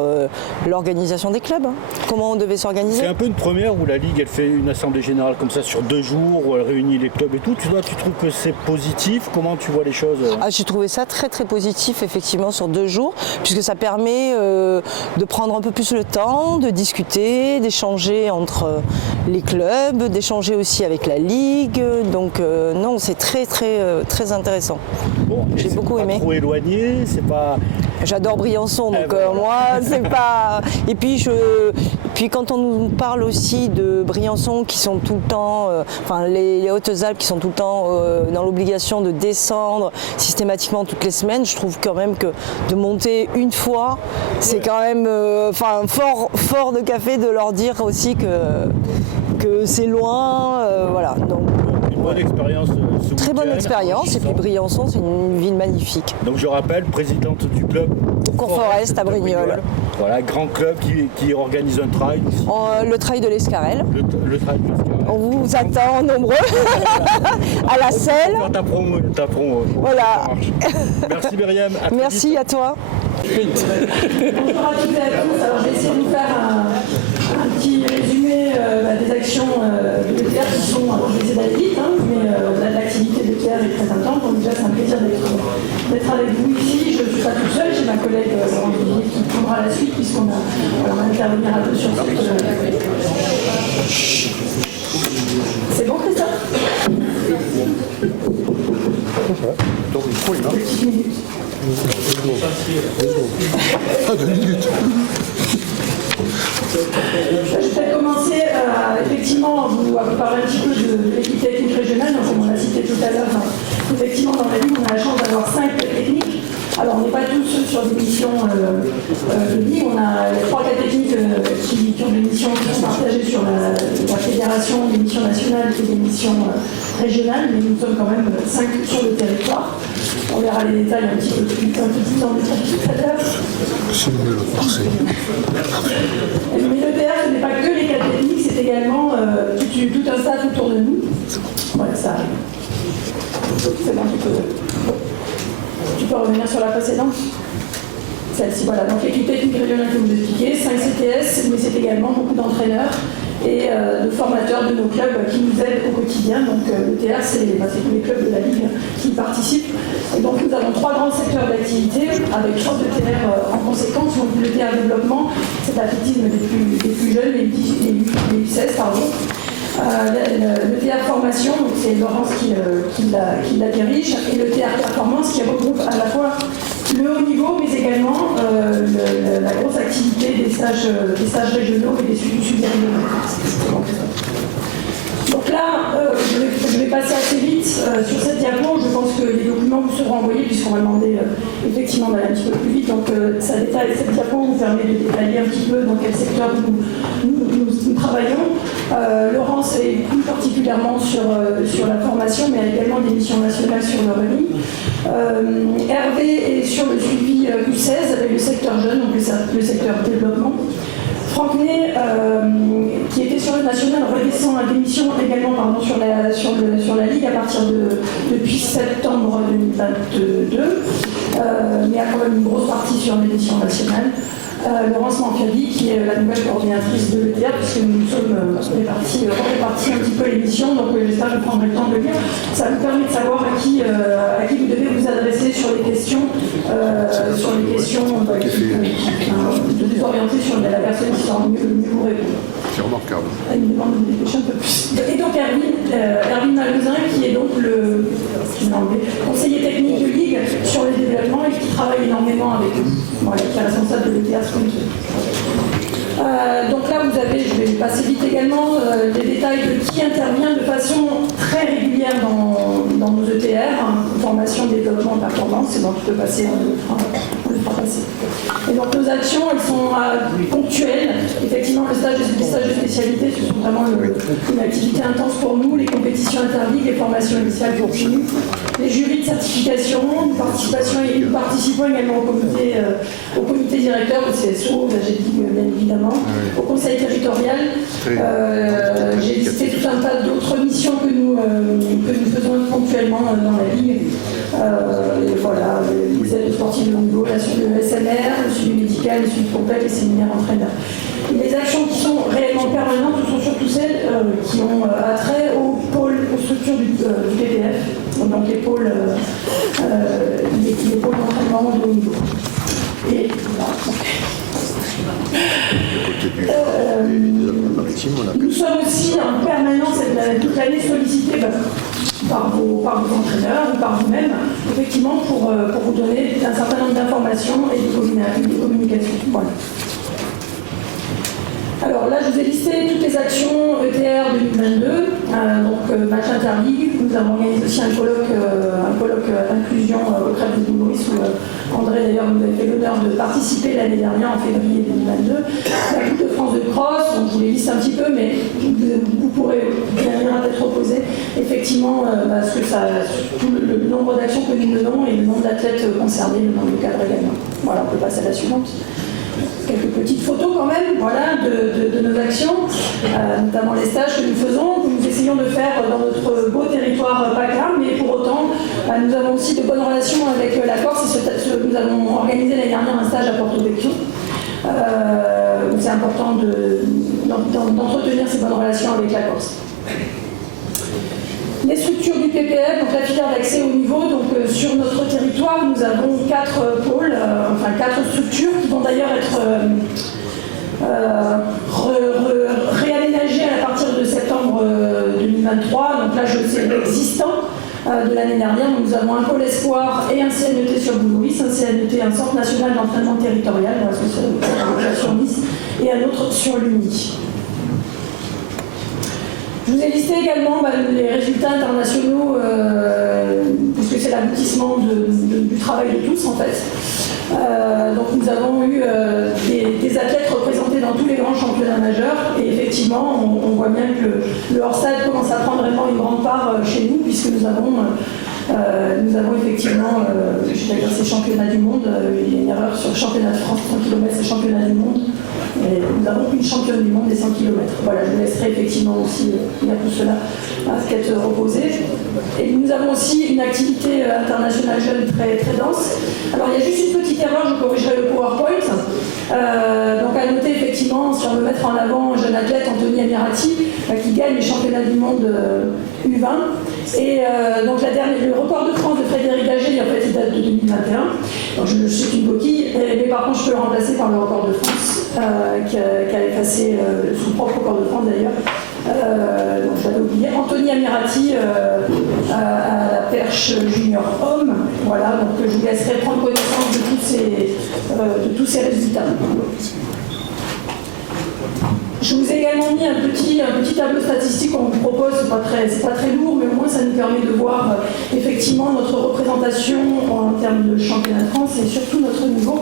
l'organisation des clubs, comment on devait s'organiser. C'est un peu une première où la Ligue elle fait une assemblée générale comme ça sur 2 jours, où elle réunit les clubs et tout. Tu trouves que c'est positif? Comment tu vois les choses? J'ai trouvé ça très très positif effectivement sur 2 jours, puisque ça permet de prendre un peu plus le temps, de discuter, d'échanger entre les clubs, d'échanger aussi avec la Ligue. Donc non, c'est très très très intéressant. Bon, j'ai beaucoup aimé. Trop éloigné, c'est pas. J'adore Briançon, donc moi, c'est pas... Et puis, quand on nous parle aussi de Briançon qui sont tout le temps, les Hautes-Alpes qui sont tout le temps dans l'obligation de descendre systématiquement toutes les semaines, je trouve quand même que de monter une fois, c'est quand même fort de café de leur dire aussi que c'est loin, voilà. Donc, une bonne expérience. Très bonne expérience, et puis Briançon, c'est une ville magnifique. Donc je rappelle, présidente du club Courforest à Brignoles. Voilà, grand club qui organise un trail. Le trail de l'Escarel. Le trail de l'Escarel. On vous attend nombreux à la selle. On va faire ta promo. Voilà. Merci Myriam. Merci à toi. Bonjour à toutes et à tous. Alors, je vais essayer de vous faire un petit résumé des actions de l'ETR qui sont, alors je vais essayer d'aller vite, mais l'activité de l'ETR est très intense, donc déjà c'est un plaisir d'être avec vous ici. Je ne suis pas toute seule, j'ai ma collègue Laurence Villiers qui prendra la suite puisqu'on va intervenir un peu sur cette... C'est bon Christophe? Ah, 2 minutes. Je vais commencer effectivement à vous parler un petit peu de l'équipe technique régionale. Donc, comme on l'a cité tout à l'heure, effectivement dans la ligue on a la chance d'avoir 5 techniques. Alors on n'est pas tous sur des missions de ligue, on a 3 cas techniques qui ont des missions qui sont partagées sur la fédération, des missions nationales et des missions régionales, mais nous sommes quand même 5 sur le territoire. On verra les détails un petit peu dans les tout à l'heure. Mais l'ETR, ce n'est pas que les cas techniques, c'est également tout un staff autour de nous. Voilà, ça arrive. C'est bon, tu peux revenir sur la précédente. Celle-ci, voilà. Donc l'équipe technique régionale que vous expliquez, 5 CTS, mais c'est également beaucoup d'entraîneurs et de formateurs de nos clubs qui nous aident au quotidien. Donc l'ETR, c'est tous les clubs de la Ligue qui y participent. Et donc nous avons 3 grands secteurs d'activité avec 3 ETR en conséquence. Donc l'ETR développement, c'est l'athlétisme des plus jeunes, les U16, pardon. L'ETR formation, c'est Laurence qui la dirige, et l'ETR performance qui regroupe à la fois le haut niveau, mais également la grosse activité des stages régionaux et des suivis régionaux. Donc là, je vais passer assez vite sur cette diapo. Je pense que les documents vous seront envoyés puisqu'on va demander effectivement d'aller un petit peu plus vite. Donc cette diapo vous permet de détailler un petit peu dans quel secteur nous travaillons. Laurence est plus particulièrement sur la formation, mais a également des missions nationales sur le running. Hervé est sur le suivi U16 avec le secteur jeune, donc le secteur développement. Franck Ney, qui était sur le national, redescend à démission également sur la Ligue à partir depuis septembre 2022, mais a quand même une grosse partie sur l'édition nationale. Laurence Manfiadi, qui est la nouvelle coordinatrice de l'ETR, puisque nous sommes répartis un petit peu l'émission, donc j'espère que je prendrai le temps de le lire. Ça vous permet de savoir à qui vous devez vous adresser sur les questions, de vous orienter sur la personne qui sera mieux vous répondre. C'est remarquable. Il me demande de me dépêcher un peu plus. Et donc Erwin Malvezin, qui est donc le conseiller technique de Ligue sur les développements et qui travaille énormément avec eux. Voilà, qui est responsable de l'ETR. Donc là, vous avez, je vais passer vite également, les détails de qui intervient de façon très régulière dans nos ETR, formation, développement, performance, c'est donc tu peux passer, on le fera passer. Et donc nos actions, elles sont ponctuelles. Effectivement, les stages de spécialité, ce sont vraiment une activité intense pour nous, les compétitions interligues, les formations initiales continues, les jurys de certification, nous participons également au comité directeur, au CSO, j'ai dit bien évidemment, au conseil territorial. J'ai listé tout un tas d'autres missions que nous faisons ponctuellement dans la Ligue. Voilà, les aides sportives de haut niveau, le SMR, le suivi médical, le suivi complet, les séminaires entraîneurs. Les actions qui sont réellement permanentes, ce sont surtout celles qui ont attrait aux structures du PPF, donc les pôles d'entraînement de haut niveau. Et nous sommes aussi en permanence toute l'année sollicités par vos entraîneurs ou par vous-même, effectivement pour vous donner un certain nombre d'informations et de communications. Voilà. Alors là, je vous ai listé toutes les actions ETR 2022, donc match interligue. Nous avons organisé aussi un colloque inclusion au Crêpes des Maurice où André d'ailleurs nous a fait l'honneur de participer l'année dernière en février 2022. La Coupe de France de cross, donc je vous les liste un petit peu, mais vous pourrez bien lire à tête reposée effectivement ce que tout le nombre d'actions que nous menons et le nombre d'athlètes concernés, le nombre de cadres également. Voilà, on peut passer à la suivante. Quelques petites photos quand même, voilà, de nos actions, notamment les stages que nous faisons, que nous essayons de faire dans notre beau territoire PACA, mais pour autant, nous avons aussi de bonnes relations avec la Corse. Nous avons organisé l'année dernière un stage à Porto Vecchio. C'est important d'entretenir ces bonnes relations avec la Corse. Les structures du PPF, donc la filière d'accès au niveau, donc sur notre territoire, nous avons 4 pôles, 4 structures qui vont d'ailleurs être réaménagées à partir de septembre 2023. Donc là, je sais l'existant de l'année dernière. Nous avons un pôle espoir et un CNET sur Boulouris, un CNET, un centre national d'entraînement territorial, sur Nice, et un autre sur l'UNI. Je vous ai listé également les résultats internationaux, puisque c'est l'aboutissement du travail de tous en fait. Donc nous avons eu des athlètes représentés dans tous les grands championnats majeurs, et effectivement on voit bien que le hors-stade commence à prendre vraiment une grande part chez nous, puisque nous avons effectivement, je suis d'accord, c'est championnat du monde, il y a une erreur sur championnat de France, 100 km c'est championnat du monde. Et nous avons une championne du monde des 100 km. Voilà, je vous laisserai effectivement aussi lire tout cela à ce qu'être reposé. Et nous avons aussi une activité internationale jeune très, très dense. Alors il y a juste une petite erreur, je corrigerai le PowerPoint. Donc à noter effectivement, si on veut mettre en avant un jeune athlète, Anthony Amirati, qui gagne les championnats du monde U20. Et donc le record de France de Frédéric Daget, en fait, il date de 2021. Donc je sais qu'une coquille, mais par contre je peux le remplacer par le record de France, qui a effacé son propre record de France d'ailleurs. Donc je l'avais oublié. Anthony Amirati à la perche junior homme. Voilà, donc je vous laisserai prendre connaissance de tous ces résultats. Je vous ai également mis un petit tableau statistique qu'on vous propose, c'est pas très lourd, mais au moins ça nous permet de voir effectivement notre représentation en termes de championnat de France et surtout notre niveau.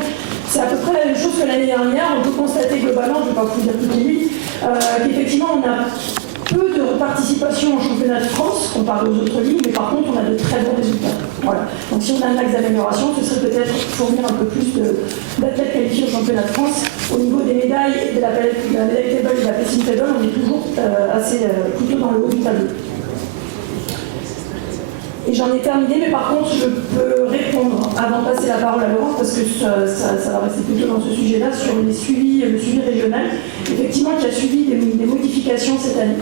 C'est à peu près la même chose que l'année dernière. On peut constater globalement, je ne vais pas vous dire toutes les nuits, qu'effectivement on a peu de participation en championnat de France comparé aux autres ligues, mais par contre on a de très bons résultats. Voilà. Donc si on a un axe d'amélioration, ce serait peut-être fournir un peu plus d'athlètes qualifiés au championnat de France. Au niveau des médailles, de la médaille table et de la pacing table, on est toujours plutôt dans le haut du tableau. Et j'en ai terminé, mais par contre, je peux répondre avant de passer la parole à Laurence, parce que ça va rester plutôt dans ce sujet-là, sur le suivi régional, effectivement, qui a suivi des modifications cette année.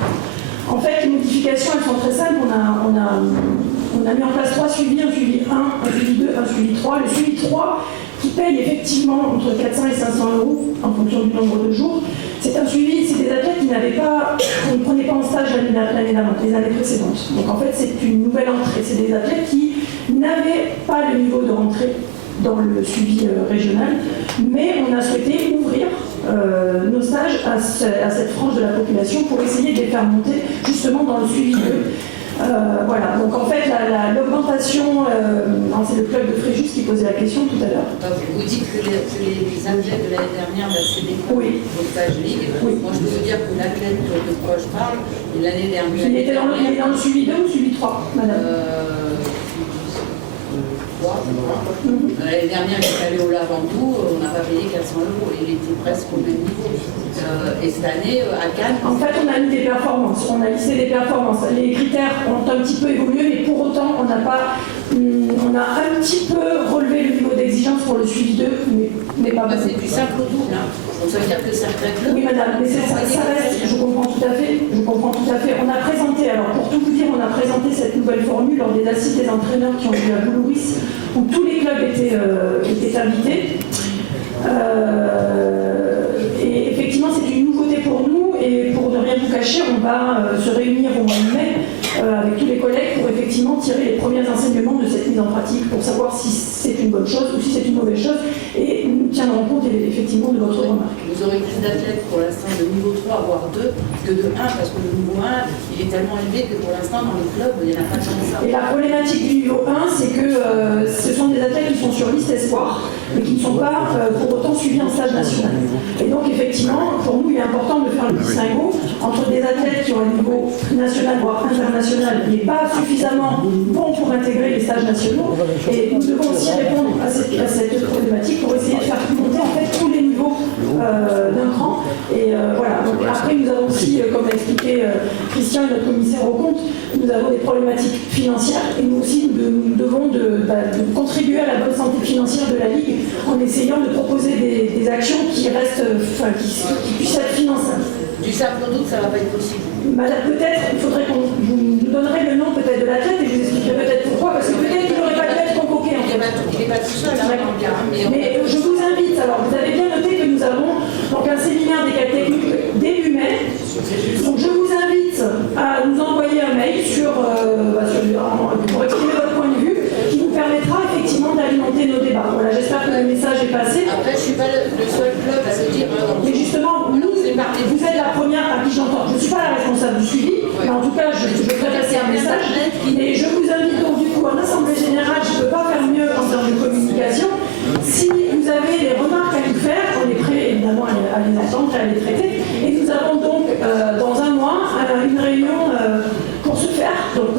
En fait, les modifications, elles sont très simples. On a mis en place 3 suivis, un suivi 1, un suivi 2, un suivi 3. Le suivi 3, qui paye effectivement entre 400 et 500 € en fonction du nombre de jours. C'est un suivi, c'est des athlètes qui ne prenaient pas en stage l'année d'avant, les années précédentes. Donc en fait, c'est une nouvelle entrée. C'est des athlètes qui n'avaient pas le niveau de rentrée dans le suivi régional, mais on a souhaité ouvrir nos stages à cette frange de la population pour essayer de les faire monter justement dans le suivi 2. Voilà, donc en fait l'augmentation, c'est le club de Fréjus qui posait la question tout à l'heure. Vous dites que les athlètes de l'année dernière CD oui. au stage ligue. Oui. Moi je peux vous dire que l'athlète de quoi je parle, l'année dernière. Il était dans le suivi 2 ou suivi 3, madame L'année dernière, il est allé au Lavandou, on n'a pas payé 400 €, il était presque au même niveau. Et cette année, à Cannes... En fait, on a mis des performances, on a listé des performances. Les critères ont un petit peu évolué, mais pour autant, on a un petit peu relevé le niveau d'exigence pour le suivi 2, mais pas beaucoup. C'est du simple au double, hein. Donc ça veut dire que certains clubs... Oui, madame, mais ça reste, je comprends tout à fait. On a présenté, alors pour tout vous dire, on a présenté cette nouvelle formule lors des assises des entraîneurs qui ont eu à Boulouris, où tous les clubs étaient invités. Et effectivement, c'est une nouveauté pour nous, et pour ne rien vous cacher, on va se réunir au mois de mai avec tous les collègues pour effectivement en pratique pour savoir si c'est une bonne chose ou si c'est une mauvaise chose, et nous tiendrons compte effectivement de votre remarque. Vous aurez plus d'athlètes pour l'instant de niveau 3, voire 2, que de 1, parce que le niveau 1, il est tellement élevé que pour l'instant, dans les clubs, il n'y en a pas tant que ça. Et la problématique du niveau 1, c'est que ce sont des athlètes qui sont sur liste espoir, mais qui ne sont pas pour autant suivis en stage national. Et donc, effectivement, pour nous, il est important de faire le distinguo entre des athlètes qui ont un niveau national, voire international, mais pas suffisamment bons pour intégrer les stages nationaux. Et nous devons aussi répondre à cette problématique pour essayer de faire monter en fait tous les niveaux d'un cran. Et voilà. Donc, après, nous avons aussi, comme l'a expliqué Christian et notre commissaire au compte, nous avons des problématiques financières et nous aussi nous devons de contribuer à la bonne santé financière de la Ligue en essayant de proposer des actions qui restent, qui puissent être finançables. Du simple doute, ça ne va pas être possible. Peut-être, il faudrait qu'on vous nous donnerait le nom peut-être de l'athlète et je vous expliquerai peut-être pourquoi, parce que peut-être qu'il n'aurait pas dû être convoqué en fait. Il n'est pas tout seul, mais je vous invite, alors vous avez bien noté que nous avons donc un séminaire des cas techniques début mai. Donc je vous invite à nous envoyer un mail pour exprimer votre point de vue, qui nous permettra effectivement d'alimenter nos débats. Voilà, j'espère que le message est passé. Après, je ne suis pas le seul club à se dire. Mais justement, vous êtes la première à qui j'entends. Je ne suis pas la responsable du suivi, mais en tout cas, je ferai passer un message. Et je vous invite donc du coup en assemblée générale, je ne peux pas faire mieux en termes de communication. Si vous avez des remarques à nous faire, on est prêt évidemment à les entendre et à les traiter. Et nous avons donc dans un mois une réunion pour ce faire. Donc,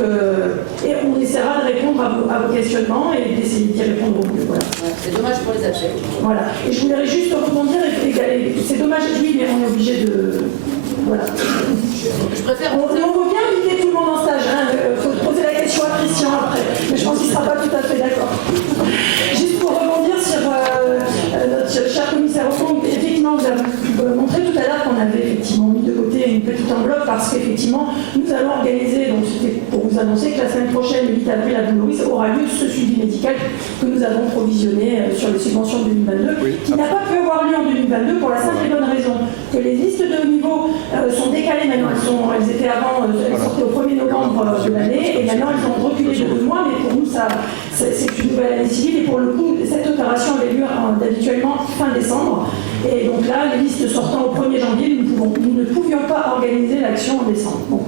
et on essaiera de répondre à vos questionnements et d'essayer d'y répondre au mieux. Voilà. C'est dommage pour les athlètes. Voilà. Et je voudrais juste rebondir, c'est dommage, oui, mais on est obligé de... Voilà. Je préfère... On veut bien inviter tout le monde en stage, il faut poser la question à Christian après, mais je pense qu'il ne sera pas tout à fait d'accord. Juste pour rebondir sur notre cher commissaire au fond, effectivement, vous avez montré tout à l'heure qu'on avait effectivement mis de côté une petite enveloppe parce qu'effectivement, nous allons organiser, donc c'était pour vous annoncer que la semaine prochaine, le 8 avril à Boulogne, aura lieu ce suivi médical que nous avons provisionné sur les subventions de 2022, qui n'a pas pu avoir lieu en 2022 pour la simple et bonne raison que les listes de haut niveau sont décalées maintenant, elles étaient avant, elles sortaient au 1er novembre de l'année, et maintenant elles ont reculé de 2 mois, mais pour nous c'est une nouvelle année civile, et pour le coup, cette opération avait lieu habituellement fin décembre, et donc là, les listes sortant au 1er janvier, nous ne pouvions pas organiser l'action en décembre. Donc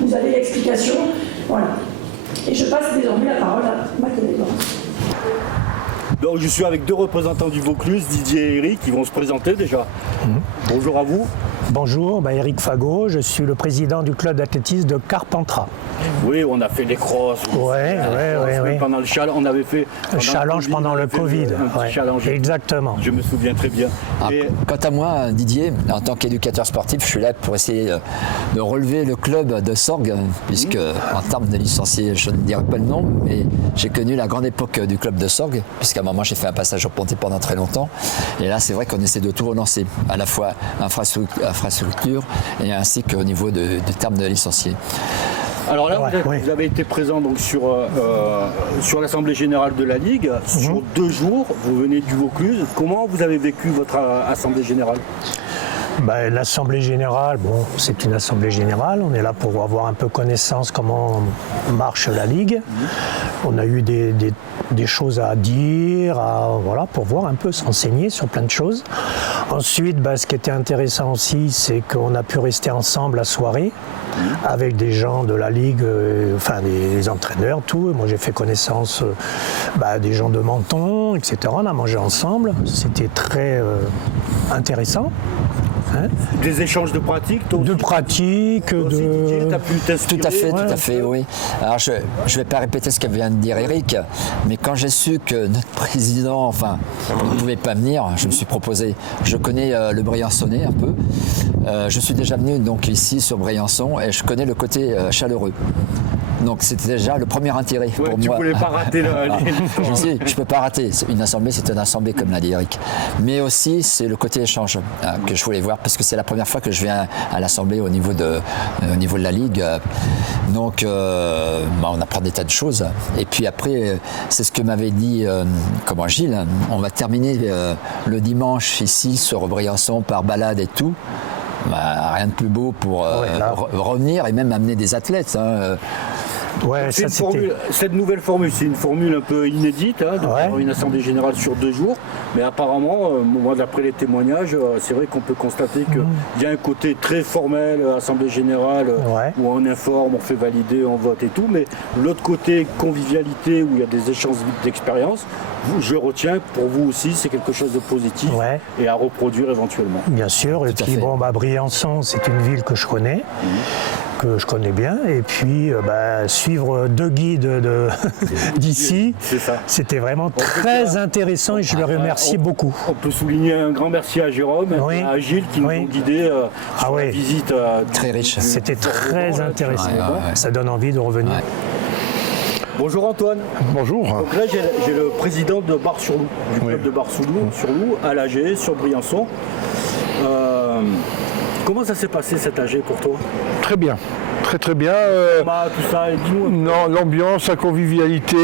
vous avez l'explication, voilà. Et je passe désormais la parole à ma collègue. Donc je suis avec deux représentants du Vaucluse, Didier et Eric, qui vont se présenter déjà. Bonjour à vous. Bonjour, Eric Fagot, je suis le président du club d'athlétisme de Carpentras. Oui, on a fait des crosses. Oui. Pendant le challenge, on avait fait... Le challenge pendant le Covid. Challenge. Exactement. Je me souviens très bien. Quant à moi, Didier, en tant qu'éducateur sportif, je suis là pour essayer de relever le club de Sorgues, puisque en termes de licenciés, je ne dirais pas le nom, mais j'ai connu la grande époque du club de Sorgues, puisqu'à un moment j'ai fait un passage au Pontet pendant très longtemps. Et là, c'est vrai qu'on essaie de tout relancer, à la fois infrastructure et ainsi qu'au niveau du terme de licenciés. Alors là, vous avez été présent donc, sur l'Assemblée Générale de la Ligue, sur 2 jours, vous venez du Vaucluse. Comment vous avez vécu votre Assemblée Générale ? L'Assemblée Générale, c'est une Assemblée Générale, on est là pour avoir un peu connaissance comment marche la Ligue. On a eu des choses à dire, pour voir un peu, s'enseigner sur plein de choses. Ensuite, ce qui était intéressant aussi, c'est qu'on a pu rester ensemble la soirée avec des gens de la Ligue, des entraîneurs, tout. Moi, j'ai fait connaissance des gens de Menton, etc. On a mangé ensemble, c'était très intéressant. Des échanges de pratiques, de pratiques, t'as pu t'inspirer. Tout à fait, oui. Alors je ne vais pas répéter ce que vient de dire Eric, mais quand j'ai su que notre président, ne pouvait pas venir, je me suis proposé. Je connais le Briançonnais un peu. Je suis déjà venu donc ici sur Briançon et je connais le côté chaleureux. Donc c'était déjà le premier intérêt pour moi. Tu ne voulais pas rater je me suis dit, je ne peux pas rater. Une assemblée, c'est une assemblée, comme l'a dit Eric. Mais aussi, c'est le côté échange que je voulais voir, parce que c'est la première fois que je viens à l'assemblée au niveau de la Ligue. Donc, on apprend des tas de choses. Et puis après, c'est ce que m'avait dit Gilles. On va terminer le dimanche ici sur Briançon par balade et tout. Rien de plus beau pour revenir et même amener des athlètes. Ouais, C'est ça une c'était. cette nouvelle formule, c'est une formule un peu inédite, de faire une assemblée générale sur 2 jours. Mais apparemment, moi d'après les témoignages, c'est vrai qu'on peut constater qu'il y a un côté très formel, assemblée générale, où on informe, on fait valider, on vote et tout. Mais l'autre côté, convivialité, où il y a des échanges d'expérience, je retiens, pour vous aussi, c'est quelque chose de positif et à reproduire éventuellement. Bien sûr, et puis bon, Briançon, c'est une ville que je connais. Que je connais bien, et puis suivre 2 guides d'ici, c'était vraiment très intéressant et je le remercie beaucoup. On peut souligner un grand merci à Jérôme et à Gilles qui nous ont guidés sur la visite. Très riche. C'était très intéressant. Ça donne envie de revenir. Bonjour Antoine. Bonjour. Donc là j'ai le président de Bar-sur-Loup, du club de Bar-sur-Loup, à l'AG, sur Briançon. Comment ça s'est passé cet AG pour toi? Très bien. Très bien. Tout ça, dis-nous. Non, l'ambiance, la convivialité.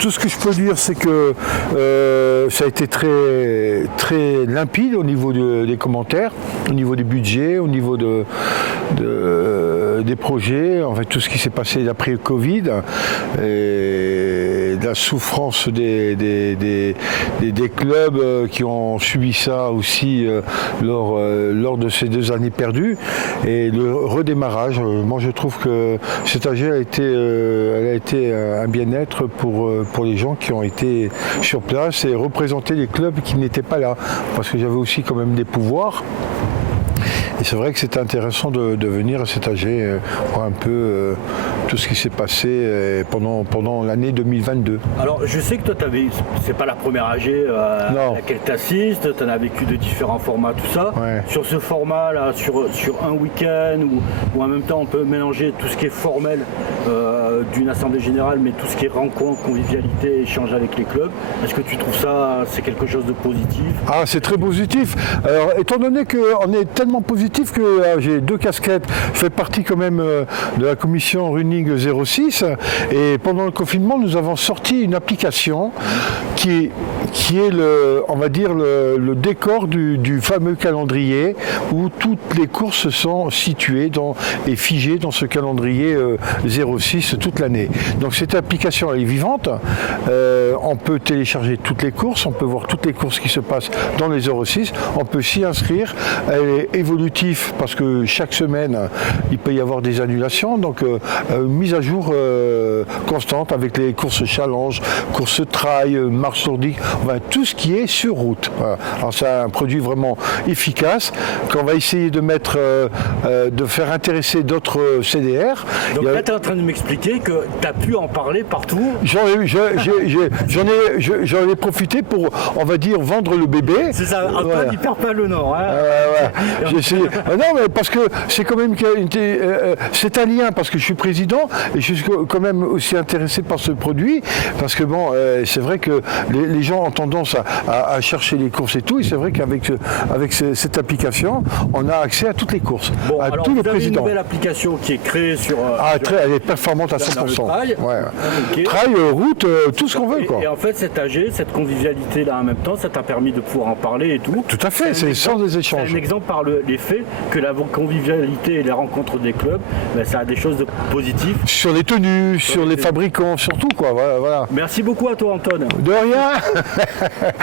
Tout ce que je peux dire, c'est que ça a été très, très limpide au niveau des commentaires, au niveau des budgets, au niveau des projets, en fait tout ce qui s'est passé d'après le Covid, et la souffrance des clubs qui ont subi ça aussi lors de ces 2 années perdues, et le redémarrage. Moi je trouve que cet AG a été un bien-être pour les gens qui ont été sur place et représenter les clubs qui n'étaient pas là, parce que j'avais aussi quand même des pouvoirs. Et c'est vrai que c'était intéressant de venir à cet AG, voir un peu tout ce qui s'est passé pendant l'année 2022. Alors je sais que toi, c'est pas la première AG à laquelle tu assistes, tu en as vécu de différents formats, tout ça. Sur ce format-là, sur un week-end, où en même temps on peut mélanger tout ce qui est formel d'une assemblée générale, mais tout ce qui est rencontre, convivialité, échange avec les clubs, est-ce que tu trouves ça, c'est quelque chose de positif? Ah, c'est très positif. Alors, étant donné qu'on est tellement positif que j'ai 2 casquettes, je fais partie quand même de la commission Running 06, et pendant le confinement, nous avons sorti une application qui est on va dire le décor du fameux calendrier où toutes les courses sont situées et figées dans ce calendrier 06 toute l'année. Donc cette application elle est vivante, on peut télécharger toutes les courses, on peut voir toutes les courses qui se passent dans les 06, on peut s'y inscrire, elle est évolutive parce que chaque semaine il peut y avoir des annulations, donc mise à jour constante avec les courses challenge, courses trail, marche nordique, enfin, tout ce qui est sur route. Voilà. Alors c'est un produit vraiment efficace qu'on va essayer de mettre, de faire intéresser d'autres CDR. Donc là tu es en train de m'expliquer que tu as pu en parler partout. J'en ai profité pour, on va dire, vendre le bébé. C'est ça, Antoine il perd pas le nord. Hein. Non, mais parce que c'est quand même c'est un lien, parce que je suis président et je suis quand même aussi intéressé par ce produit, parce que bon, c'est vrai que les gens ont tendance à chercher les courses et tout, et c'est vrai qu'avec cette application, on a accès à toutes les courses, à alors tous les vous avez présidents. une nouvelle application qui est créée sur... elle est performante à 100%. Trail, trail, route, tout ce qu'on veut. Quoi. Et en fait, cet AG, cette convivialité-là en même temps, ça t'a permis de pouvoir en parler et tout. Tout à fait, c'est sans des échanges. C'est un exemple par les faits que la convivialité et les rencontres des clubs, ça a des choses de positives. Sur les tenues, sur les fabricants, surtout quoi. Voilà. Merci beaucoup à toi, Antoine. De rien.